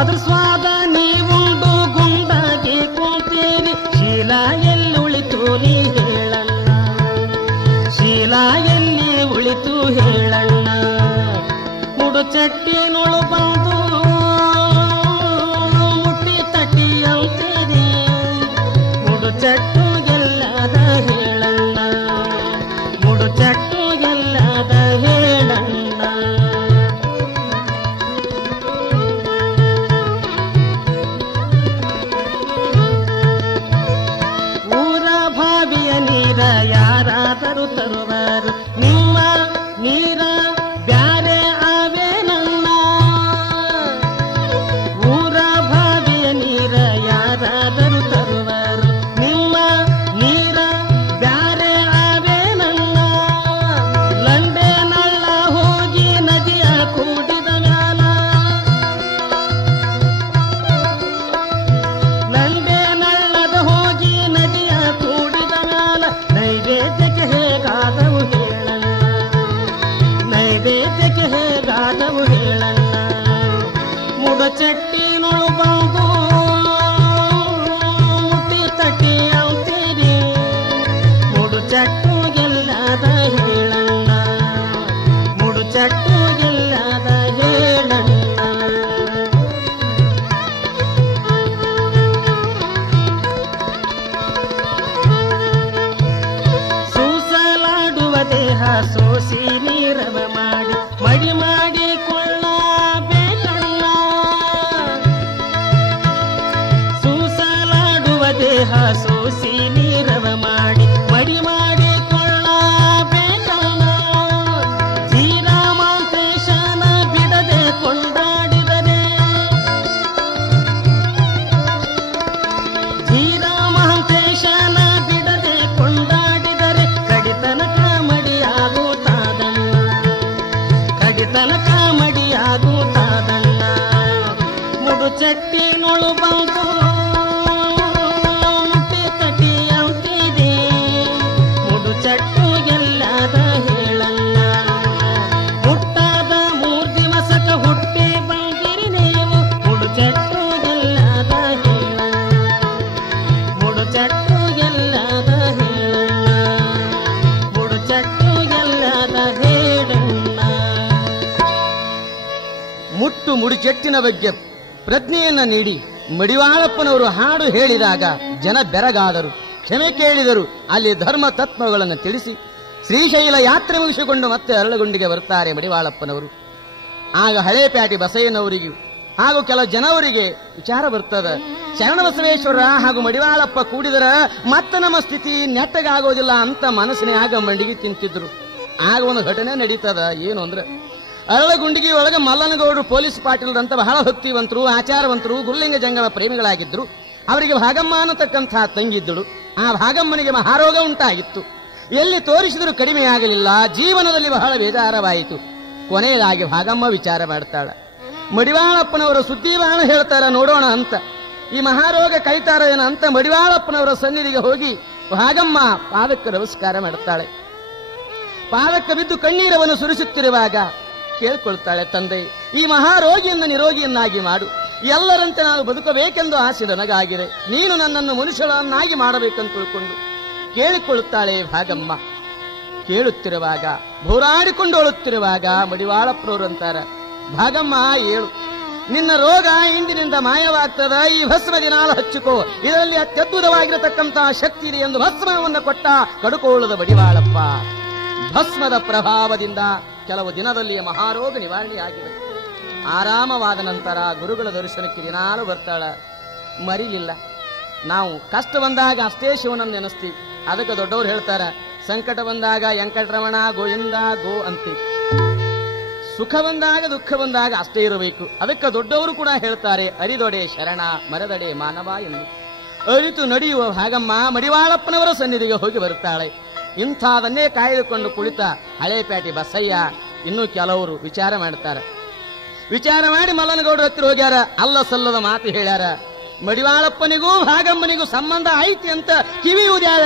ಅದ್ರ ಸ್ವಾದ ನೀವುಂಡು ಗುಂಡಾಗಿ ಕೂತೀರಿ. ಶೀಲ ಎಲ್ಲಿ ಉಳಿತು ನೀ ಹೇಳಣ್ಣ, ಶೀಲ ಎಲ್ಲಿ ಉಳಿತು ಹೇಳಣ್ಣ. ಮುಡುಚಟ್ಟಿನೊಳು ಬಂದು ಮುಟ್ಟಿ ತಟ್ಟಿ ಅಂತೀರಿ, ಮುಡುಚಟ್ಟು ಎಲ್ಲಾದ ಹೇಳಣ್ಣ, ಮುಡುಚಟ್ಟು ಎಲ್ಲಾದ ಹೇಳಣ್ಣ. ಊರ ಬಾವಿಯ ನೀರ ಯಾರಾದರೂ ತರುವರು, ನಿಮ್ಮ ನೀರ ಬ್ಯಾರೆ ಆವೇನಣ್ಣ. ಊರ ಬಾವಿಯ ನೀರ ಯಾರಾದರೂ ತರುವರು, ನಿಮ್ಮ ನೀರ ಬ್ಯಾರೆ ಆವೇನಣ್ಣ. ಲಂಡೆ ನಳ್ಳ ಹೋಗಿ ನದಿಯ ಕೂಡಿದ ಮ್ಯಾಲ, ಲಂಡೆ ನಳ್ಳದ ಹೋಗಿ ನದಿಯ ಕೂಡಿದ ಮ್ಯಾಲ. ನೈವೇದ್ಯಕ್ಕೆ ಹೇಗಾದವು ಹೇಳಣ್ಣ, ನೈವೇದ್ಯಕ್ಕೆ ಹೇಗಾದವು ಹೇಳಣ್ಣ. ಮುಡುಚಟ್ಟಿನೊಳು ಬಂದು ಮುಟ್ಟಿ ತಟ್ಟಿ ಅಂತೀರಿ, ಮುಡುಚಟ್ಟು ಎಲ್ಲಾದ ಹೇಳಣ್ಣ, ಮುಡುಚಟ್ಟು ಎಲ್ಲಾದ ಹೇಳಣ್ಣ. ಸೂಸಲಾಡುವ ದೇಹ ಸೋಸಿ ನೀರವ ಮಾಡಿ ಮಡಿ ಮಾಡಿಕೊಳ್ಳಬೇಕಣ್ಣ. ಸೂಸಲಾಡುವ ದೇಹ ಸೋಸಿ ನೀರವ ಮಾಡಿ ಮಡಿ ಮಾಡಿಕೊಳ್ಳಬೇಕಣ್ಣ. ಶ್ರೀರಾಮಾಂತೇಶನ ಬಿಡದೆ ಕೊಂಡಾಡಿದರೆ, ಶ್ರೀರಾಮಾಂತೇಶನ ಬಿಡದೆ ಕೊಂಡಾಡಿದರೆ ಕಡಿತನಕ ಮಡಿಯಾಗುತ್ತಾದಣ್ಣ, ಮುಡು ಚಟ್ಟಿನೊಳು ಬಂದು ತಟಿಯಂತಿದೆ ಮುಡು ಚಟ್ಟು ಎಲ್ಲದ ಹೇಳಲ್ಲ ಹುಟ್ಟಾದ 3 ದಿವಸಕ ಹುಟ್ಟಿ ಬಂದಿರಿ ನೀವು ಮುಡು ಚಟ್ಟು ಎಲ್ಲದ ಹೇಳಲ್ಲ ಮುಡು ಚಟ್ಟು ಎಲ್ಲದ ಹೇಳಲ್ಲ ಮುಡು ಚಟ್ಟು ಎಲ್ಲದ ಹೇಳಲ್ಲ. ಮುಟ್ಟು ಮುಡಿಚೆಟ್ಟಿನ ಬಗ್ಗೆ ಪ್ರಜ್ಞೆಯನ್ನ ನೀಡಿ ಮಡಿವಾಳಪ್ಪನವರು ಹಾಡು ಹೇಳಿದಾಗ ಜನ ಬೆರಗಾದರು, ಕ್ಷಮೆ ಕೇಳಿದರು. ಅಲ್ಲಿ ಧರ್ಮ ತತ್ವಗಳನ್ನು ತಿಳಿಸಿ ಶ್ರೀಶೈಲ ಯಾತ್ರೆ ಮುಗಿಸಿಕೊಂಡು ಮತ್ತೆ ಅರಳಗುಂಡಿಗೆ ಬರ್ತಾರೆ ಮಡಿವಾಳಪ್ಪನವರು. ಆಗ ಹಳೇಪೇಟೆ ಬಸಯ್ಯನವರಿಗೂ ಹಾಗೂ ಕೆಲ ಜನವರಿಗೆ ವಿಚಾರ ಬರ್ತದ, ಶರಣಬಸವೇಶ್ವರ ಹಾಗೂ ಮಡಿವಾಳಪ್ಪ ಕೂಡಿದರ ಮತ್ತೆ ನಮ್ಮ ಸ್ಥಿತಿ ನೆಟ್ಟಗಾಗೋದಿಲ್ಲ ಅಂತ ಮನಸ್ಸಿನಾಗ ಮಂಡಿಗೆ ತಿಂತಿದ್ರು. ಆಗ ಒಂದು ಘಟನೆ ನಡೀತದ. ಏನು ಅಂದ್ರೆ ಅರಳಗುಂಡಿಗೆ ಒಳಗೆ ಮಲ್ಲನಗೌಡರು ಪೊಲೀಸ್ ಪಾಟೀಲ್ರಂತ ಬಹಳ ಭಕ್ತಿವಂತರು, ಆಚಾರವಂತರು, ಗುರುಲಿಂಗ ಜಂಗಮ ಪ್ರೇಮಿಗಳಾಗಿದ್ರು. ಅವರಿಗೆ ಭಾಗಮ್ಮ ಅನ್ನತಕ್ಕಂಥ ತಂಗಿದ್ದಳು. ಆ ಭಾಗಮ್ಮನಿಗೆ ಮಹಾರೋಗ ಉಂಟಾಗಿತ್ತು. ಎಲ್ಲಿ ತೋರಿಸಿದರೂ ಕಡಿಮೆಯಾಗಲಿಲ್ಲ. ಜೀವನದಲ್ಲಿ ಬಹಳ ಬೇಜಾರವಾಯಿತು. ಕೊನೆಯದಾಗಿ ಭಾಗಮ್ಮ ವಿಚಾರ ಮಾಡ್ತಾಳ. ಮಡಿವಾಳಪ್ಪನವರ ಸುದ್ದಿವಾಣ ಹೇಳ್ತಾರ, ನೋಡೋಣ ಅಂತ. ಈ ಮಹಾರೋಗ ಕೈತಾರ ಏನ ಅಂತ ಮಡಿವಾಳಪ್ಪನವರ ಸನ್ನಿಧಿಗೆ ಹೋಗಿ ಭಾಗಮ್ಮ ಪಾದಕ್ಕೆ ನಮಸ್ಕಾರ ಮಾಡ್ತಾಳೆ. ಪಾದಕ್ಕೆ ಬಿದ್ದು ಕಣ್ಣೀರವನ್ನು ಸುರಿಸುತ್ತಿರುವಾಗ ಕೇಳ್ಕೊಳ್ತಾಳೆ, ತಂದೆ ಈ ಮಹಾರೋಗಿಯನ್ನು ನಿರೋಗಿಯನ್ನಾಗಿ ಮಾಡು, ಎಲ್ಲರಂತೆ ನಾನು ಬದುಕಬೇಕೆಂದು ಆಸೆ ನನಗಾಗಿದೆ, ನೀನು ನನ್ನನ್ನು ಮನುಷ್ಯಳನ್ನಾಗಿ ಮಾಡಬೇಕಂತ ತಿಳ್ಕೊಂಡು ಕೇಳಿಕೊಳ್ಳುತ್ತಾಳೆ ಭಾಗಮ್ಮ. ಕೇಳುತ್ತಿರುವಾಗ ಹೋರಾಡಿಕೊಂಡು ಹೋಳುತ್ತಿರುವಾಗ ಮಡಿವಾಳಪ್ಪನವರು ಅಂತಾರ, ಭಾಗಮ್ಮ ಏಳು, ನಿನ್ನ ರೋಗ ಇಂದಿನಿಂದ ಮಾಯವಾಗ್ತದ, ಈ ಭಸ್ಮ ದಿನಾಲ ಹಚ್ಚಿಕೋ, ಇದರಲ್ಲಿ ಅತ್ಯದ್ಭುತವಾಗಿರತಕ್ಕಂತಹ ಶಕ್ತಿ ಇದೆ ಎಂದು ಭಸ್ಮವನ್ನು ಕೊಟ್ಟ ಕಡುಕೋಳದ ಮಡಿವಾಳಪ್ಪ. ಭಸ್ಮದ ಪ್ರಭಾವದಿಂದ ಕೆಲವು ದಿನದಲ್ಲಿ ಮಹಾರೋಗ ನಿವಾರಣೆಯಾಗಿದೆ. ಆರಾಮವಾದ ನಂತರ ಗುರುಗಳ ದರ್ಶನಕ್ಕೆ ದಿನಾಲು ಬರ್ತಾಳ. ಮರಿಲಿಲ್ಲ. ನಾವು ಕಷ್ಟ ಬಂದಾಗ ಅಷ್ಟೇ ಶಿವನನ್ನು ನೆನೆಸ್ತೀವಿ. ಅದಕ್ಕೆ ದೊಡ್ಡವರು ಹೇಳ್ತಾರ, ಸಂಕಟ ಬಂದಾಗ ವೆಂಕಟರಮಣ ಗೋವಿಂದ ಗೋ ಅಂತೀವಿ. ಸುಖ ಬಂದಾಗ ದುಃಖ ಬಂದಾಗ ಅಷ್ಟೇ ಇರಬೇಕು. ಅದಕ್ಕೆ ದೊಡ್ಡವರು ಕೂಡ ಹೇಳ್ತಾರೆ, ಅರಿದೊಡೆ ಶರಣ ಮರದಡೆ ಮಾನವ ಎಂದು. ಅರಿತು ನಡೆಯುವ ಭಾಗಮ್ಮ ಮಡಿವಾಳಪ್ಪನವರ ಸನ್ನಿಧಿಗೆ ಹೋಗಿ ಬರುತ್ತಾಳೆ. ಇಂಥದನ್ನೇ ಕಾಯ್ದುಕೊಂಡು ಕುಳಿತ ಹಳೇಪೇಟೆ ಬಸಯ್ಯ ಇನ್ನೂ ಕೆಲವರು ವಿಚಾರ ಮಾಡ್ತಾರೆ. ವಿಚಾರ ಮಾಡಿ ಮಲ್ಲನಗೌಡರ ಹತ್ತಿರ ಹೋಗ್ಯಾರ. ಅಲ್ಲ ಸಲ್ಲದ ಮಾತು ಹೇಳ್ಯಾರ. ಮಡಿವಾಳಪ್ಪನಿಗೂ ಭಾಗಮ್ಮನಿಗೂ ಸಂಬಂಧ ಐತಿ ಅಂತ ಕಿವಿ ಊದ್ಯಾರ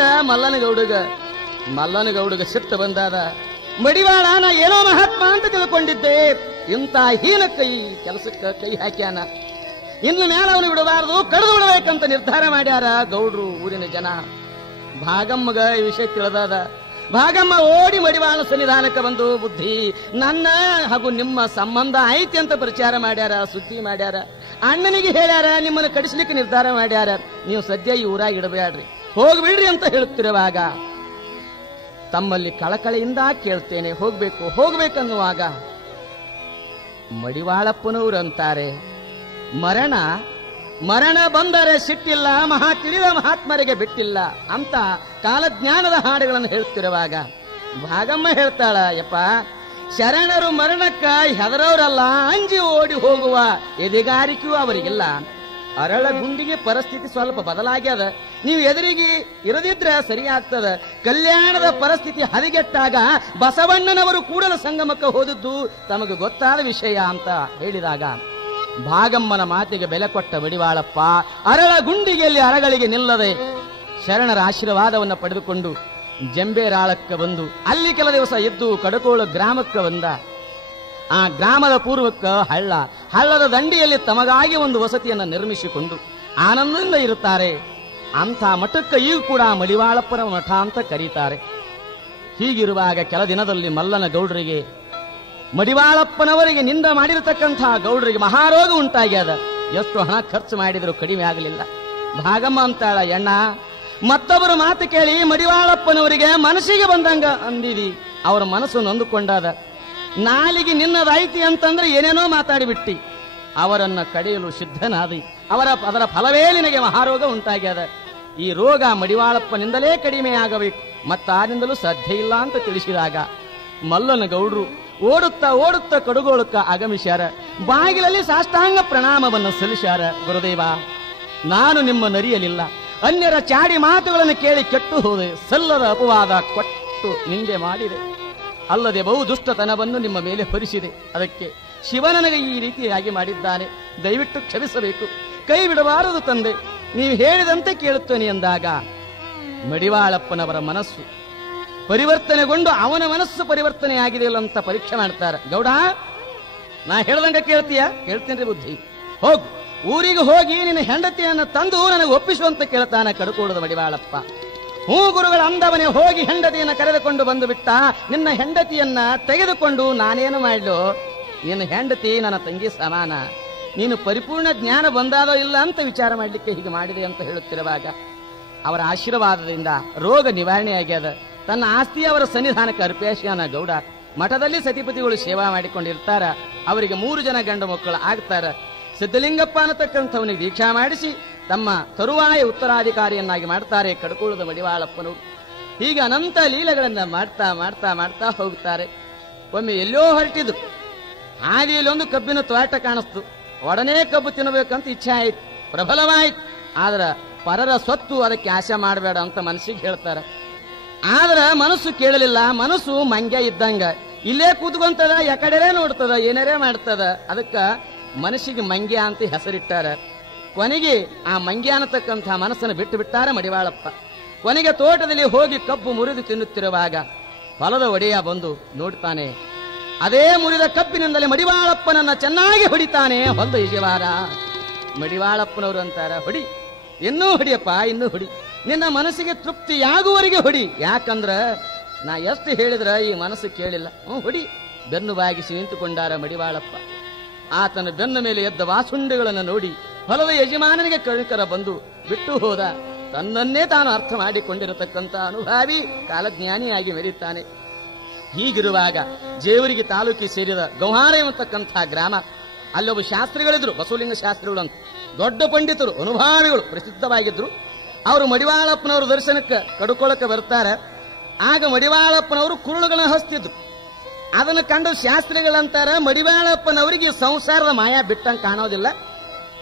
ಮಲ್ಲನಗೌಡಗ ಸಿಟ್ಟು ಬಂದಾದ. ಮಡಿವಾಳ ನಾ ಏನೋ ಮಹಾತ್ಮ ಅಂತ ತಿಳ್ಕೊಂಡಿದ್ದೆ, ಇಂಥ ಹೀನ ಕೆಲಸಕ್ಕೆ ಕೈ ಹಾಕ್ಯಾನ, ಇನ್ನು ಮೇಲೆ ಅವನು ಬಿಡಬಾರದು, ಕಡಿದು ಬಿಡಬೇಕಂತ ನಿರ್ಧಾರ ಮಾಡ್ಯಾರ ಗೌಡ್ರು, ಊರಿನ ಜನ. ಭಾಗಮ್ಮಗ ಈ ವಿಷಯ ತಿಳಿದಾದ. ಭಾಗಮ್ಮ ಓಡಿ ಮಡಿವಾಳ ಸನ್ನಿಧಾನಕ್ಕೆ ಬಂದು, ಬುದ್ಧಿ ನನ್ನ ಹಾಗೂ ನಿಮ್ಮ ಸಂಬಂಧ ಐತಿ ಅಂತ ಪ್ರಚಾರ ಮಾಡ್ಯಾರ, ಸುದ್ದಿ ಮಾಡ್ಯಾರ, ಅಣ್ಣನಿಗೆ ಹೇಳ್ಯಾರ, ನಿಮ್ಮನ್ನು ಕಡಿಸ್ಲಿಕ್ಕೆ ನಿರ್ಧಾರ ಮಾಡ್ಯಾರ, ನೀವು ಸದ್ಯ ಈ ಊರಾಗಿ ಇಡಬೇಡ್ರಿ, ಹೋಗ್ಬಿಡ್ರಿ ಅಂತ ಹೇಳುತ್ತಿರುವಾಗ ತಮ್ಮಲ್ಲಿ ಕಳಕಳಿಯಿಂದ ಕೇಳ್ತೇನೆ, ಹೋಗ್ಬೇಕನ್ನುವಾಗ ಮಡಿವಾಳಪ್ಪನವರು ಅಂತಾರೆ, ಮರಣ ಬಂದರೆ ಸಿಟ್ಟಿಲ್ಲ, ತಿಳಿದ ಮಹಾತ್ಮರಿಗೆ ಬಿಟ್ಟಿಲ್ಲ ಅಂತ ಕಾಲಜ್ಞಾನದ ಹಾಡುಗಳನ್ನು ಹೇಳ್ತಿರುವಾಗ ಭಾಗಮ್ಮ ಹೇಳ್ತಾಳ, ಯಪ್ಪ ಶರಣರು ಮರಣಕ್ಕ ಹೆದರವರಲ್ಲ, ಅಂಜಿ ಓಡಿ ಹೋಗುವ ಎದೆಗಾರಿಕೆಯೂ ಅವರಿಗಿಲ್ಲ. ಅರಳಗುಂಡಿಗೆ ಪರಿಸ್ಥಿತಿ ಸ್ವಲ್ಪ ಬದಲಾಗ್ಯದ, ನೀವು ಎದುರಿಗೆ ಇರದಿದ್ರೆ ಸರಿಯಾಗ್ತದ. ಕಲ್ಯಾಣದ ಪರಿಸ್ಥಿತಿ ಹದಗೆಟ್ಟಾಗ ಬಸವಣ್ಣನವರು ಕೂಡಲ ಸಂಗಮಕ್ಕೆ ಹೋದದ್ದು ತಮಗೆ ಗೊತ್ತಾದ ವಿಷಯ ಅಂತ ಹೇಳಿದಾಗ ಭಾಗಮ್ಮನ ಮಾತಿಗೆ ಬೆಲೆ ಕೊಟ್ಟ ಮಡಿವಾಳಪ್ಪ ಅರಳಗುಂಡಿಗೆಯಲ್ಲಿ ಅರಗಳಿಗೆ ನಿಲ್ಲದೆ ಶರಣರ ಆಶೀರ್ವಾದವನ್ನು ಪಡೆದುಕೊಂಡು ಜಂಬೇರಾಳಕ್ಕೆ ಬಂದು ಅಲ್ಲಿ ಕೆಲ ದಿವಸ ಎದ್ದು ಕಡಕೋಳು ಗ್ರಾಮಕ್ಕೆ ಬಂದ. ಆ ಗ್ರಾಮದ ಪೂರ್ವಕ್ಕ ಹಳ್ಳದ ದಂಡಿಯಲ್ಲಿ ತಮಗಾಗಿ ಒಂದು ವಸತಿಯನ್ನು ನಿರ್ಮಿಸಿಕೊಂಡು ಆನಂದದಿಂದ ಇರುತ್ತಾರೆ. ಅಂಥ ಮಠಕ್ಕೆ ಈಗ ಕೂಡ ಮಡಿವಾಳಪ್ಪನ ಮಠ ಅಂತ ಕರೀತಾರೆ. ಹೀಗಿರುವಾಗ ಕೆಲ ದಿನದಲ್ಲಿ ಮಲ್ಲನ ಗೌಡರಿಗೆ ಮಡಿವಾಳಪ್ಪನವರಿಗೆ ನಿಂದ ಮಾಡಿರತಕ್ಕಂಥ ಗೌಡರಿಗೆ ಮಹಾರೋಗ ಉಂಟಾಗ್ಯದ. ಎಷ್ಟು ಹಣ ಖರ್ಚು ಮಾಡಿದರೂ ಕಡಿಮೆ ಆಗಲಿಲ್ಲ. ಭಾಗಮ್ಮ ಅಂತಾಳ, ಎಣ್ಣ ಮತ್ತೊಬ್ಬರು ಮಾತು ಕೇಳಿ ಮಡಿವಾಳಪ್ಪನವರಿಗೆ ಮನಸ್ಸಿಗೆ ಬಂದಂಗ ಅಂದಿದಿ, ಅವರ ಮನಸ್ಸು ನೊಂದುಕೊಂಡಾದ. ನಾಲಿಗೆ ನಿನ್ನದೈತಿ ಅಂತಂದ್ರೆ ಏನೇನೋ ಮಾತಾಡಿಬಿಟ್ಟಿ. ಅವರನ್ನ ಕಡೆಯಲು ಸಿದ್ಧನಾದಿ. ಅದರ ಫಲವೇ ನಿನಗೆ ಮಹಾರೋಗ ಉಂಟಾಗ್ಯದ. ಈ ರೋಗ ಮಡಿವಾಳಪ್ಪನಿಂದಲೇ ಕಡಿಮೆ ಆಗಬೇಕು, ಮತ್ತಾರಿಂದಲೂ ಸಾಧ್ಯ ಇಲ್ಲ ಅಂತ ತಿಳಿಸಿದಾಗ ಮಲ್ಲನ ಗೌಡ್ರು ಓಡುತ್ತಾ ಕಡುಗೋಳಕ್ಕ ಆಗಮಿಸ್ಯಾರ. ಬಾಗಿಲಲ್ಲಿ ಸಾಷ್ಟಾಂಗ ಪ್ರಣಾಮವನ್ನು ಸಲ್ಲಿಸ್ಯಾರ. ಗುರುದೇವ, ನಾನು ನಿಮ್ಮ ನರಿಯಲಿಲ್ಲ, ಅನ್ಯರ ಚಾಡಿ ಮಾತುಗಳನ್ನು ಕೇಳಿ ಕೆಟ್ಟು ಹೋದೆ, ಸಲ್ಲದ ಅಪವಾದ ಕೊಟ್ಟು ನಿಂದೆ ಮಾಡಿದೆ, ಅಲ್ಲದೆ ಬಹು ದುಷ್ಟತನವನ್ನು ನಿಮ್ಮ ಮೇಲೆ ಹೊರಿಸಿದೆ. ಅದಕ್ಕೆ ಶಿವ ನನಗೆ ಈ ರೀತಿಯಾಗಿ ಮಾಡಿದ್ದಾನೆ, ದಯವಿಟ್ಟು ಕ್ಷಮಿಸಬೇಕು, ಕೈ ಬಿಡಬಾರದು ತಂದೆ, ನೀವು ಹೇಳಿದಂತೆ ಕೇಳುತ್ತೇನೆ ಎಂದಾಗ ಮಡಿವಾಳಪ್ಪನವರ ಮನಸ್ಸು ಪರಿವರ್ತನೆಗೊಂಡು ಅವನ ಮನಸ್ಸು ಪರಿವರ್ತನೆಯಾಗಿದೆಯಲ್ಲ ಅಂತ ಪರೀಕ್ಷೆ ಮಾಡ್ತಾರೆ. ಗೌಡ, ನಾ ಹೇಳ್ದಂಗ ಕೇಳ್ತೀಯ? ಕೇಳ್ತೇನ್ರಿ ಬುದ್ಧಿ. ಹೋಗು, ಊರಿಗೆ ಹೋಗಿ ನಿನ್ನ ಹೆಂಡತಿಯನ್ನು ತಂದು ನನಗೆ ಒಪ್ಪಿಸುವಂತ ಕೇಳ್ತಾನೆ ಕಡುಕೋಳದ ಮಡಿವಾಳಪ್ಪ. ಹೂ ಗುರುಗಳ ಅಂದವನೇ, ಹೋಗಿ ಹೆಂಡತಿಯನ್ನು ಕರೆದುಕೊಂಡು ಬಂದು ಬಿಟ್ಟ. ನಿನ್ನ ಹೆಂಡತಿಯನ್ನ ತೆಗೆದುಕೊಂಡು ನಾನೇನು ಮಾಡ್ಲು? ನಿನ್ನ ಹೆಂಡತಿ ನನ್ನ ತಂಗಿ ಸಮಾನ, ನೀನು ಪರಿಪೂರ್ಣ ಜ್ಞಾನ ಬಂದಾದೋ ಇಲ್ಲ ಅಂತ ವಿಚಾರ ಮಾಡಲಿಕ್ಕೆ ಹೀಗೆ ಮಾಡಿದೆ ಅಂತ ಹೇಳುತ್ತಿರುವಾಗ ಅವರ ಆಶೀರ್ವಾದದಿಂದ ರೋಗ ನಿವಾರಣೆ ಆಗ್ಯದ. ತನ್ನ ಆಸ್ತಿ ಅವರ ಸನ್ನಿಧಾನಕ್ಕೆ ಅರ್ಪೇಶನ ಗೌಡ. ಮಠದಲ್ಲಿ ಸತಿಪತಿಗಳು ಸೇವಾ ಮಾಡಿಕೊಂಡಿರ್ತಾರ, ಅವರಿಗೆ 3 ಜನ ಗಂಡು ಮಕ್ಕಳು ಆಗ್ತಾರ. ಸಿದ್ಧಲಿಂಗಪ್ಪ ಅನ್ನತಕ್ಕಂಥವನಿಗೆ ದೀಕ್ಷಾ ಮಾಡಿಸಿ ತಮ್ಮ ತರುವಾಯ ಉತ್ತರಾಧಿಕಾರಿಯನ್ನಾಗಿ ಮಾಡ್ತಾರೆ ಕಡುಕೋಳದ ಮಡಿವಾಳಪ್ಪನವರು. ಹೀಗೆ ಅನಂತ ಲೀಲೆಗಳನ್ನ ಮಾಡ್ತಾ ಮಾಡ್ತಾ ಮಾಡ್ತಾ ಹೋಗ್ತಾರೆ. ಒಮ್ಮೆ ಎಲ್ಲೋ ಹೊರಟಿದ್ರು, ಹಾದಿಯಲ್ಲಿ ಒಂದು ಕಬ್ಬಿನ ತೋಟ ಕಾಣಿಸ್ತು. ಒಡನೆ ಕಬ್ಬು ತಿನ್ನಬೇಕಂತ ಇಚ್ಛೆ ಆಯ್ತು, ಪ್ರಬಲವಾಯ್ತು. ಆದ್ರ ಪರರ ಸ್ವತ್ತು ಅದಕ್ಕೆ ಆಶೆ ಮಾಡಬೇಡ ಅಂತ ಮನಸ್ಸಿಗೆ ಹೇಳ್ತಾರೆ. ಆದ್ರ ಮನಸ್ಸು ಕೇಳಲಿಲ್ಲ. ಮನಸ್ಸು ಮಂಗ್ಯ ಇದ್ದಂಗ, ಇಲ್ಲೇ ಕೂತ್ಕೊಂತದ, ಯಾಕಡೆ ನೋಡ್ತದ, ಏನಾರೇ ಮಾಡ್ತದ. ಅದಕ್ಕ ಮನಸ್ಸಿಗೆ ಮಂಗ್ಯ ಅಂತ ಹೆಸರಿಟ್ಟಾರ. ಕೊನೆಗೆ ಆ ಮಂಗ್ಯ ಅನ್ನತಕ್ಕಂಥ ಮನಸ್ಸನ್ನು ಬಿಟ್ಟು ಬಿಟ್ಟಾರ ಮಡಿವಾಳಪ್ಪ. ಕೊನೆಗೆ ತೋಟದಲ್ಲಿ ಹೋಗಿ ಕಬ್ಬು ಮುರಿದು ತಿನ್ನುತ್ತಿರುವಾಗ ಹೊಲದ ಒಡೆಯ ಬಂದು ನೋಡ್ತಾನೆ. ಅದೇ ಮುರಿದ ಕಬ್ಬಿನಿಂದಲೇ ಮಡಿವಾಳಪ್ಪನನ್ನ ಚೆನ್ನಾಗಿ ಹೊಡಿತಾನೆ ಹೊಲದ ಯಜಮಾನ. ಮಡಿವಾಳಪ್ಪನವರು ಅಂತಾರ, ಹೊಡಿ, ಇನ್ನೂ ಹೊಡಿಯಪ್ಪ, ಇನ್ನೂ ಹೊಡಿ, ನಿನ್ನ ಮನಸ್ಸಿಗೆ ತೃಪ್ತಿಯಾಗುವವರೆಗೆ ಹೊಡಿ. ಯಾಕಂದ್ರ ನಾ ಎಷ್ಟು ಹೇಳಿದ್ರ ಈ ಮನಸ್ಸು ಕೇಳಿಲ್ಲ. ಹೊಡಿ. ಬೆನ್ನು ಬಾಗಿಸಿ ನಿಂತುಕೊಂಡಾರ ಮಡಿವಾಳಪ್ಪ. ಆತನ ಬೆನ್ನ ಮೇಲೆ ಎದ್ದ ವಾಸುಂಡೆಗಳನ್ನು ನೋಡಿ ಹೊಲದ ಯಜಮಾನನಿಗೆ ಕಣಿಕರ ಬಂದು ಬಿಟ್ಟು ಹೋದ. ತನ್ನನ್ನೇ ತಾನು ಅರ್ಥ ಮಾಡಿಕೊಂಡಿರತಕ್ಕಂಥ ಅನುಭಾವಿ ಕಾಲಜ್ಞಾನಿಯಾಗಿ ಮೆರೀತಾನೆ. ಹೀಗಿರುವಾಗ ಜೇವರಿಗೆ ತಾಲೂಕಿಗೆ ಸೇರಿದ ಗೌಹಾರ ಎಂಬತಕ್ಕಂಥ ಗ್ರಾಮ, ಅಲ್ಲೊಬ್ಬ ಶಾಸ್ತ್ರಿಗಳಿದ್ರು, ಬಸವಲಿಂಗ ಶಾಸ್ತ್ರಿಗಳು ಅಂತ, ದೊಡ್ಡ ಪಂಡಿತರು, ಅನುಭಾವಿಗಳು ಪ್ರಸಿದ್ಧವಾಗಿದ್ರು. ಅವರು ಮಡಿವಾಳಪ್ಪನವರು ದರ್ಶನಕ್ಕೆ ಕಡುಕೊಳ್ಳಕ್ಕೆ ಬರ್ತಾರೆ. ಆಗ ಮಡಿವಾಳಪ್ಪನವರು ಕುರುಳುಗಳನ್ನ ಹಸ್ತಿದ್ರು. ಅದನ್ನು ಕಂಡು ಶಾಸ್ತ್ರಿಗಳಂತಾರ, ಮಡಿವಾಳಪ್ಪನವರಿಗೆ ಸಂಸಾರದ ಮಾಯಾ ಬಿಟ್ಟಂಗೆ ಕಾಣೋದಿಲ್ಲ.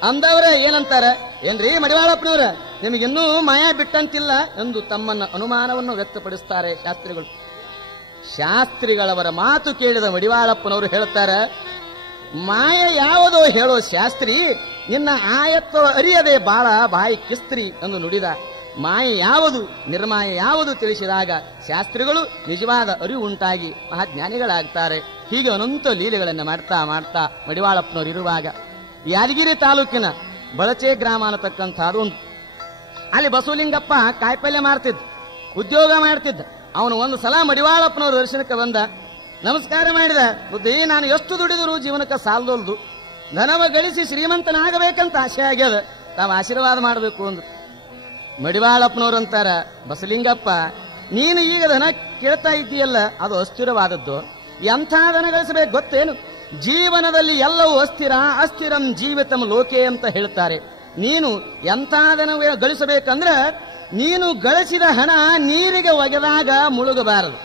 ಅಂದವರ ಏನಂತಾರ, ಏನ್ರಿ ಮಡಿವಾಳಪ್ಪನವ್ರ, ನಿಮಗಿನ್ನೂ ಮಾಯಾ ಬಿಟ್ಟಂತಿಲ್ಲ ಎಂದು ತಮ್ಮನ್ನ ಅನುಮಾನವನ್ನು ವ್ಯಕ್ತಪಡಿಸ್ತಾರೆ ಶಾಸ್ತ್ರಿಗಳು. ಶಾಸ್ತ್ರಿಗಳವರ ಮಾತು ಕೇಳಿದ ಮಡಿವಾಳಪ್ಪನವರು ಹೇಳ್ತಾರೆ, ಮಾಯ ಯಾವುದೋ ಹೇಳೋ ಶಾಸ್ತ್ರಿ, ನಿನ್ನ ಆಯತ್ವ ಅರಿಯದೆ ಬಾಳ ಬಾಯಿ ಕಿಸ್ತ್ರಿ ಎಂದು ನುಡಿದ. ಮಾಯ ಯಾವುದು ನಿರ್ಮಾಯ ಯಾವುದು ತಿಳಿಸಿದಾಗ ಶಾಸ್ತ್ರಿಗಳು ನಿಜವಾದ ಅರಿವು ಉಂಟಾಗಿ ಮಹಾಜ್ಞಾನಿಗಳಾಗ್ತಾರೆ. ಹೀಗೆ ಅನಂತ ಲೀಲೆಗಳನ್ನು ಮಾಡ್ತಾ ಮಾಡ್ತಾ ಮಡಿವಾಳಪ್ಪನವರು ಇರುವಾಗ ಯಾದಗಿರಿ ತಾಲೂಕಿನ ಬಳಚೆ ಗ್ರಾಮ ಅನ್ನತಕ್ಕಂಥದ್ದು ಒಂದು, ಅಲ್ಲಿ ಬಸವಲಿಂಗಪ್ಪ ಕಾಯಿಪಲ್ಯ ಮಾಡ್ತಿದ್ದ, ಉದ್ಯೋಗ ಮಾಡ್ತಿದ್ದ. ಅವನು ಒಂದು ಸಲ ಮಡಿವಾಳಪ್ಪನವ್ರ ದರ್ಶನಕ್ಕೆ ಬಂದ, ನಮಸ್ಕಾರ ಮಾಡಿದ. ಬುದ್ಧಿ, ನಾನು ಎಷ್ಟು ದುಡಿದರೂ ಜೀವನಕ್ಕೆ ಸಾಲದೊಲ್ದು, ಧನವ ಗಳಿಸಿ ಶ್ರೀಮಂತನಾಗಬೇಕಂತ ಆಸೆ ಆಗ್ಯದ, ತಾವು ಆಶೀರ್ವಾದ ಮಾಡಬೇಕು ಅಂದ್ರು. ಮಡಿವಾಳಪ್ಪನವ್ರು ಅಂತಾರ, ಬಸಲಿಂಗಪ್ಪ, ನೀನು ಈಗ ಧನ ಕೇಳ್ತಾ ಇದ್ದೀಯಲ್ಲ, ಅದು ಅಸ್ಥಿರವಾದದ್ದು. ಎಂಥ ಧನ ಗಳಿಸಬೇಕು ಗೊತ್ತೇನು? ಜೀವನದಲ್ಲಿ ಎಲ್ಲವೂ ಅಸ್ಥಿರ, ಅಸ್ಥಿರಂ ಜೀವಿತಂ ಲೋಕೆ ಅಂತ ಹೇಳ್ತಾರೆ. ನೀನು ಎಂಥ ಧನ ಗಳಿಸಬೇಕಂದ್ರೆ, ನೀನು ಗಳಿಸಿದ ಹಣ ನೀರಿಗೆ ಒಗೆದಾಗ ಮುಳುಗಬಾರದು,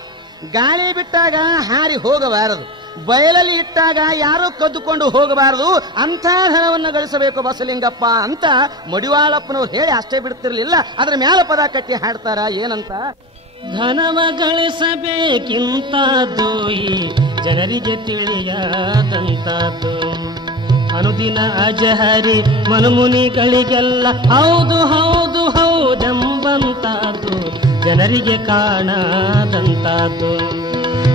ಗಾಳಿ ಬಿಟ್ಟಾಗ ಹಾರಿ ಹೋಗಬಾರದು, ಬಯಲಲ್ಲಿ ಇಟ್ಟಾಗ ಯಾರೋ ಕದ್ದುಕೊಂಡು ಹೋಗಬಾರದು. ಅಂಥ ಧನವನ್ನು ಗಳಿಸಬೇಕು ಬಸಲಿಂಗಪ್ಪ ಅಂತ ಮಡಿವಾಳಪ್ಪನವ್ರು ಹೇಳಿ ಅಷ್ಟೇ ಬಿಡ್ತಿರ್ಲಿಲ್ಲ. ಅದ್ರ ಮ್ಯಾಲ ಪದ ಕಟ್ಟಿ ಹಾಡ್ತಾರ, ಏನಂತ? ಧನವ ಗಳಿಸಬೇಕಿಂತದ್ದು ಈ ಜನರಿಗೆ ತಿಳಿಯದಂತದ್ದು, ಅನುದಿನ ಅಜಹರಿ ಮನುಮುನಿಗಳಿಗೆಲ್ಲ ಹೌದು ಹೌದು ಹೌದೆಂಬಂತದ್ದು ಜನರಿಗೆ ಕಾಣದಂತದ್ದು.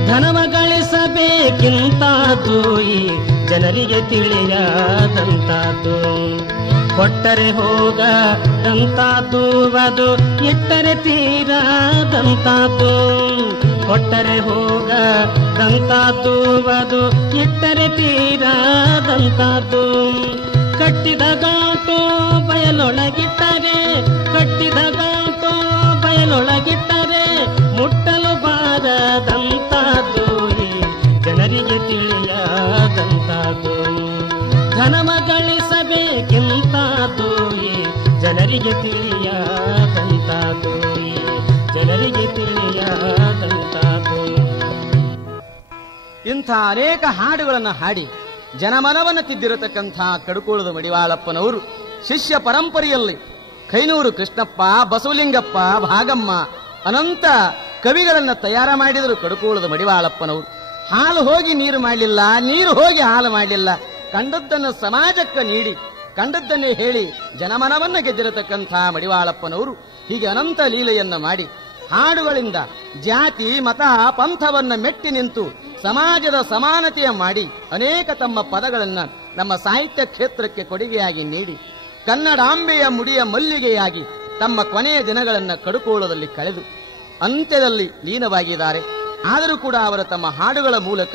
ಧನವ ಗಳಿಸಬೇಕಿಂತದ್ದು ಈ ಜನರಿಗೆ ತಿಳಿಯದಂತದ್ದು, ಕೊಟ್ಟರೆ ಹೋಗದಂತದ್ದು ಅದು ಇಟ್ಟರೆ ತೀರದಂತದ್ದು, ಕೊಟ್ಟರೆ ಹೋಗದಂತದ್ದು ಅದು ಇಟ್ಟರೆ ತೀರದಂತದ್ದು. ಕಟ್ಟಿದ ಗಾಟು ಬಯಲೊಳಗಿಟ್ಟರೆ, ಕಟ್ಟಿದ ಗಾಟು ಬಯಲೊಳಗಿಟ್ಟರೆ ಮುಟ್ಟಲು ಬಾರದಂತದ್ದು ಈ ಜನರಿಗೆ ತಿಳಿಯದಂತದ್ದು. ಧನವ ಗಳಿಸಬೇಕೆಂತದ್ದು ಈ ಜನರಿಗೆ ತಿಳಿಯದಂತದ್ದು, ಈ ಜನರಿಗೆ ತಿಳಿಯದಂತದ್ದು. ಇಂಥ ಅನೇಕ ಹಾಡುಗಳನ್ನು ಹಾಡಿ ಜನಮನವನ್ನು ತಿದ್ದಿರತಕ್ಕಂಥ ಕಡುಕೋಳದ ಮಡಿವಾಳಪ್ಪನವರು ಶಿಷ್ಯ ಪರಂಪರೆಯಲ್ಲಿ ಕೈನೂರು ಕೃಷ್ಣಪ್ಪ, ಬಸವಲಿಂಗಪ್ಪ, ಭಾಗಮ್ಮ ಅನಂತ ಕವಿಗಳನ್ನು ತಯಾರ ಮಾಡಿದರು ಕಡುಕೋಳದ ಮಡಿವಾಳಪ್ಪನವರು. ಹಾಲು ಹೋಗಿ ನೀರು ಮಾಡಲಿಲ್ಲ, ನೀರು ಹೋಗಿ ಹಾಲು ಮಾಡಲಿಲ್ಲ. ಕಂಡದ್ದನ್ನು ಸಮಾಜಕ್ಕೆ ನೀಡಿ, ಕಂಡದ್ದನ್ನೇ ಹೇಳಿ ಜನಮನವನ್ನ ಗೆದ್ದಿರತಕ್ಕಂಥ ಮಡಿವಾಳಪ್ಪನವರು ಹೀಗೆ ಅನಂತ ಲೀಲೆಯನ್ನ ಮಾಡಿ ಹಾಡುಗಳಿಂದ ಜಾತಿ ಮತ ಪಂಥವನ್ನ ಮೆಟ್ಟಿ ನಿಂತು ಸಮಾಜದ ಸಮಾನತೆಯ ಮಾಡಿ ಅನೇಕ ತಮ್ಮ ಪದಗಳನ್ನ ನಮ್ಮ ಸಾಹಿತ್ಯ ಕ್ಷೇತ್ರಕ್ಕೆ ಕೊಡುಗೆಯಾಗಿ ನೀಡಿ ಕನ್ನಡಾಂಬೆಯ ಮುಡಿಯ ಮಲ್ಲಿಗೆಯಾಗಿ ತಮ್ಮ ಕೊನೆಯ ದಿನಗಳನ್ನು ಕಡುಕೋಳದಲ್ಲಿ ಕಳೆದು ಅಂತ್ಯದಲ್ಲಿ ಲೀನವಾಗಿದ್ದಾರೆ. ಆದರೂ ಕೂಡ ಅವರು ತಮ್ಮ ಹಾಡುಗಳ ಮೂಲಕ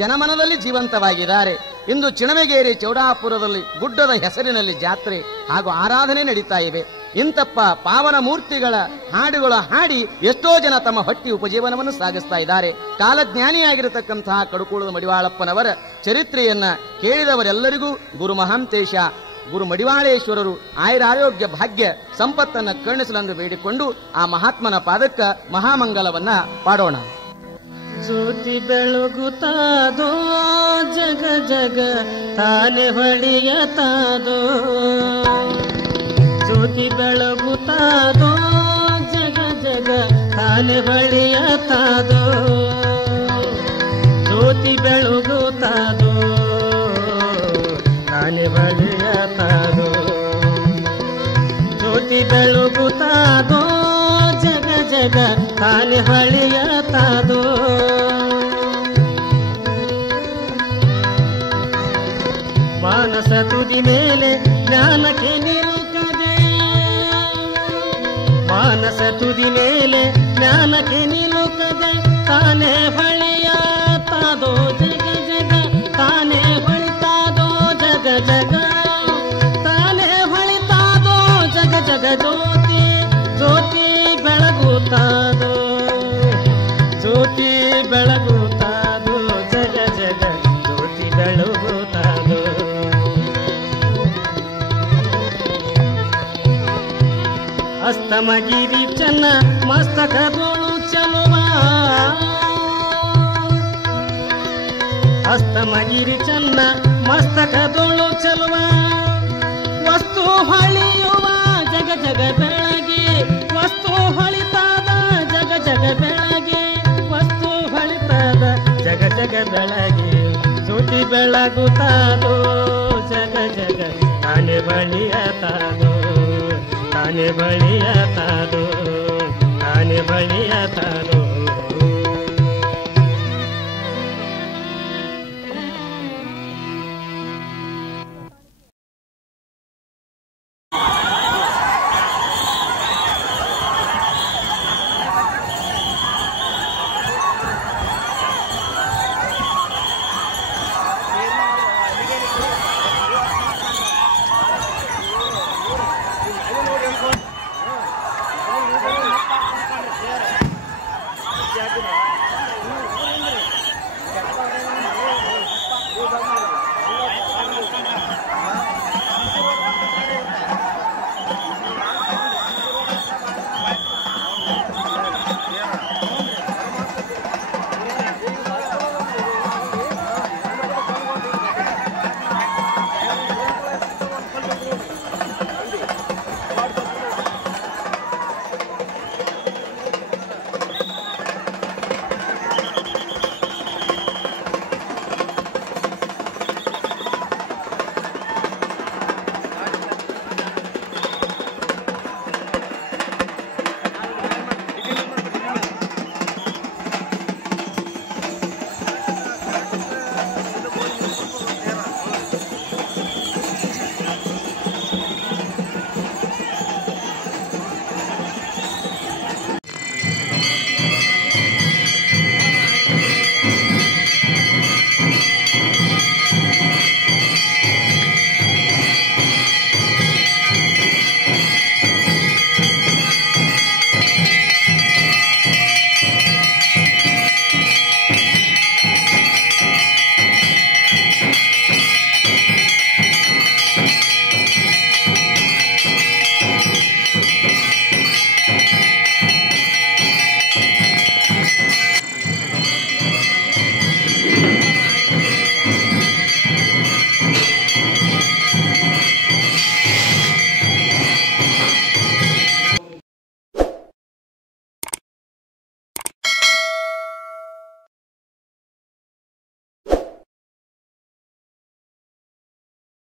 ಜನಮನದಲ್ಲಿ ಜೀವಂತವಾಗಿದ್ದಾರೆ. ಇಂದು ಚಿಣಮೆಗೇರಿ ಚೌಡಾಪುರದಲ್ಲಿ ಗುಡ್ಡದ ಹೆಸರಿನಲ್ಲಿ ಜಾತ್ರೆ ಹಾಗೂ ಆರಾಧನೆ ನಡೀತಾ ಇವೆ. ಇಂತಪ್ಪ ಪಾವನ ಮೂರ್ತಿಗಳ ಹಾಡುಗಳ ಹಾಡಿ ಎಷ್ಟೋ ಜನ ತಮ್ಮ ಹೊಟ್ಟಿ ಉಪಜೀವನವನ್ನು ಸಾಗಿಸ್ತಾ ಇದ್ದಾರೆ. ಕಾಲಜ್ಞಾನಿಯಾಗಿರತಕ್ಕಂತಹ ಕಡುಕೋಳದ ಮಡಿವಾಳಪ್ಪನವರ ಚರಿತ್ರೆಯನ್ನ ಕೇಳಿದವರೆಲ್ಲರಿಗೂ ಗುರು ಮಹಾಂತೇಶ ಗುರು ಮಡಿವಾಳೇಶ್ವರರು ಆಯುರಾರೋಗ್ಯ ಭಾಗ್ಯ ಸಂಪತ್ತನ್ನು ಕರುಣಿಸಲೆಂದು ಬೇಡಿಕೊಂಡು ಆ ಮಹಾತ್ಮನ ಪಾದಕ್ಕ ಮಹಾಮಂಗಲವನ್ನ ಪಾಡೋಣ. ಜ್ಯೋತಿ ಬೆಳಗುತ್ತಾದೋ ಜಗ ಜಗ ತಾನೆ ಹೊಳೆಯತಾದೋ, ಜ್ಯೋತಿ ಬೆಳಗುತ್ತಾದೋ ಜಗ ಜಗ ತಾನೆ ಹೊಳೆಯತಾದೋ, ಜ್ಯೋತಿ ಬೆಳಗುತ್ತಾದೋ ತಾನೆ ಹೊಳೆಯತಾದೋ, ಜ್ಯೋತಿ ಬೆಳಗುತ್ತಾದೋ ಜಗ ಜಗ ತಾನೆ ಹೊಳೆಯತಾದೋ. ಮಾನಸ ತುದಿ ಮೇಲೆ ಜ್ಞಾನಕ್ಕೆ ನಿಲುಕದೆ, ಮಾನಸ ತುದಿ ಮೇಲೆ ಜ್ಞಾನಕ್ಕೆ ನಿಲುಕದೆ ತಾನೇ ಹೊಳೆಯತಾದೋ ಜಗ ಜಗ ತಾನೇ ಹೊಳಿತಾದೋ ಜಗ ಜಗ ತಾನೇ ಹೊಳಿತಾದೋ ಜಗ ಜಗ ಜ್ಯೋತಿ ಜ್ಯೋತಿ ಬೆಳಗುತ್ತಾದೋ, ಜ್ಯೋತಿ ಬೆಳಗುತ್ತಾದೋ ಜಗ ಜಗ ಜ್ಯೋತಿ ಬೆಳಗುತ್ತಾದೋ. ಅಸ್ತಮಗಿರಿ ಚನ್ನ ಮಸ್ತಕದೋಳು ಚಲುವ, ಅಸ್ತಮಗಿರಿ ಚನ್ನ ಮಸ್ತಕದೋಳು ಚಲುವ, ವಸ್ತು ಹೊಳೆಯುವ ಜಗ ಜಗ ಬೆಳಗ್ಗೆ, ವಸ್ತು ಹೊಳಿತಾದ ಜಗ ಜಗ ಬೆಳಗ್ಗೆ, ವಸ್ತು ಹೊಳಿತಾದ ಜಗ ಜಗ ಬೆಳಗ್ಗೆ, ಜ್ಯೋತಿ ಬೆಳಗುತ್ತಾದೋ ಜಗ ಜಗ ತಾನೆ ಬಳಿಯತಾದೋ, ತಾನೆ ಬಳಿಯತಾದೋ, ತಾನೆ ಬಳಿಯತಾದೋ.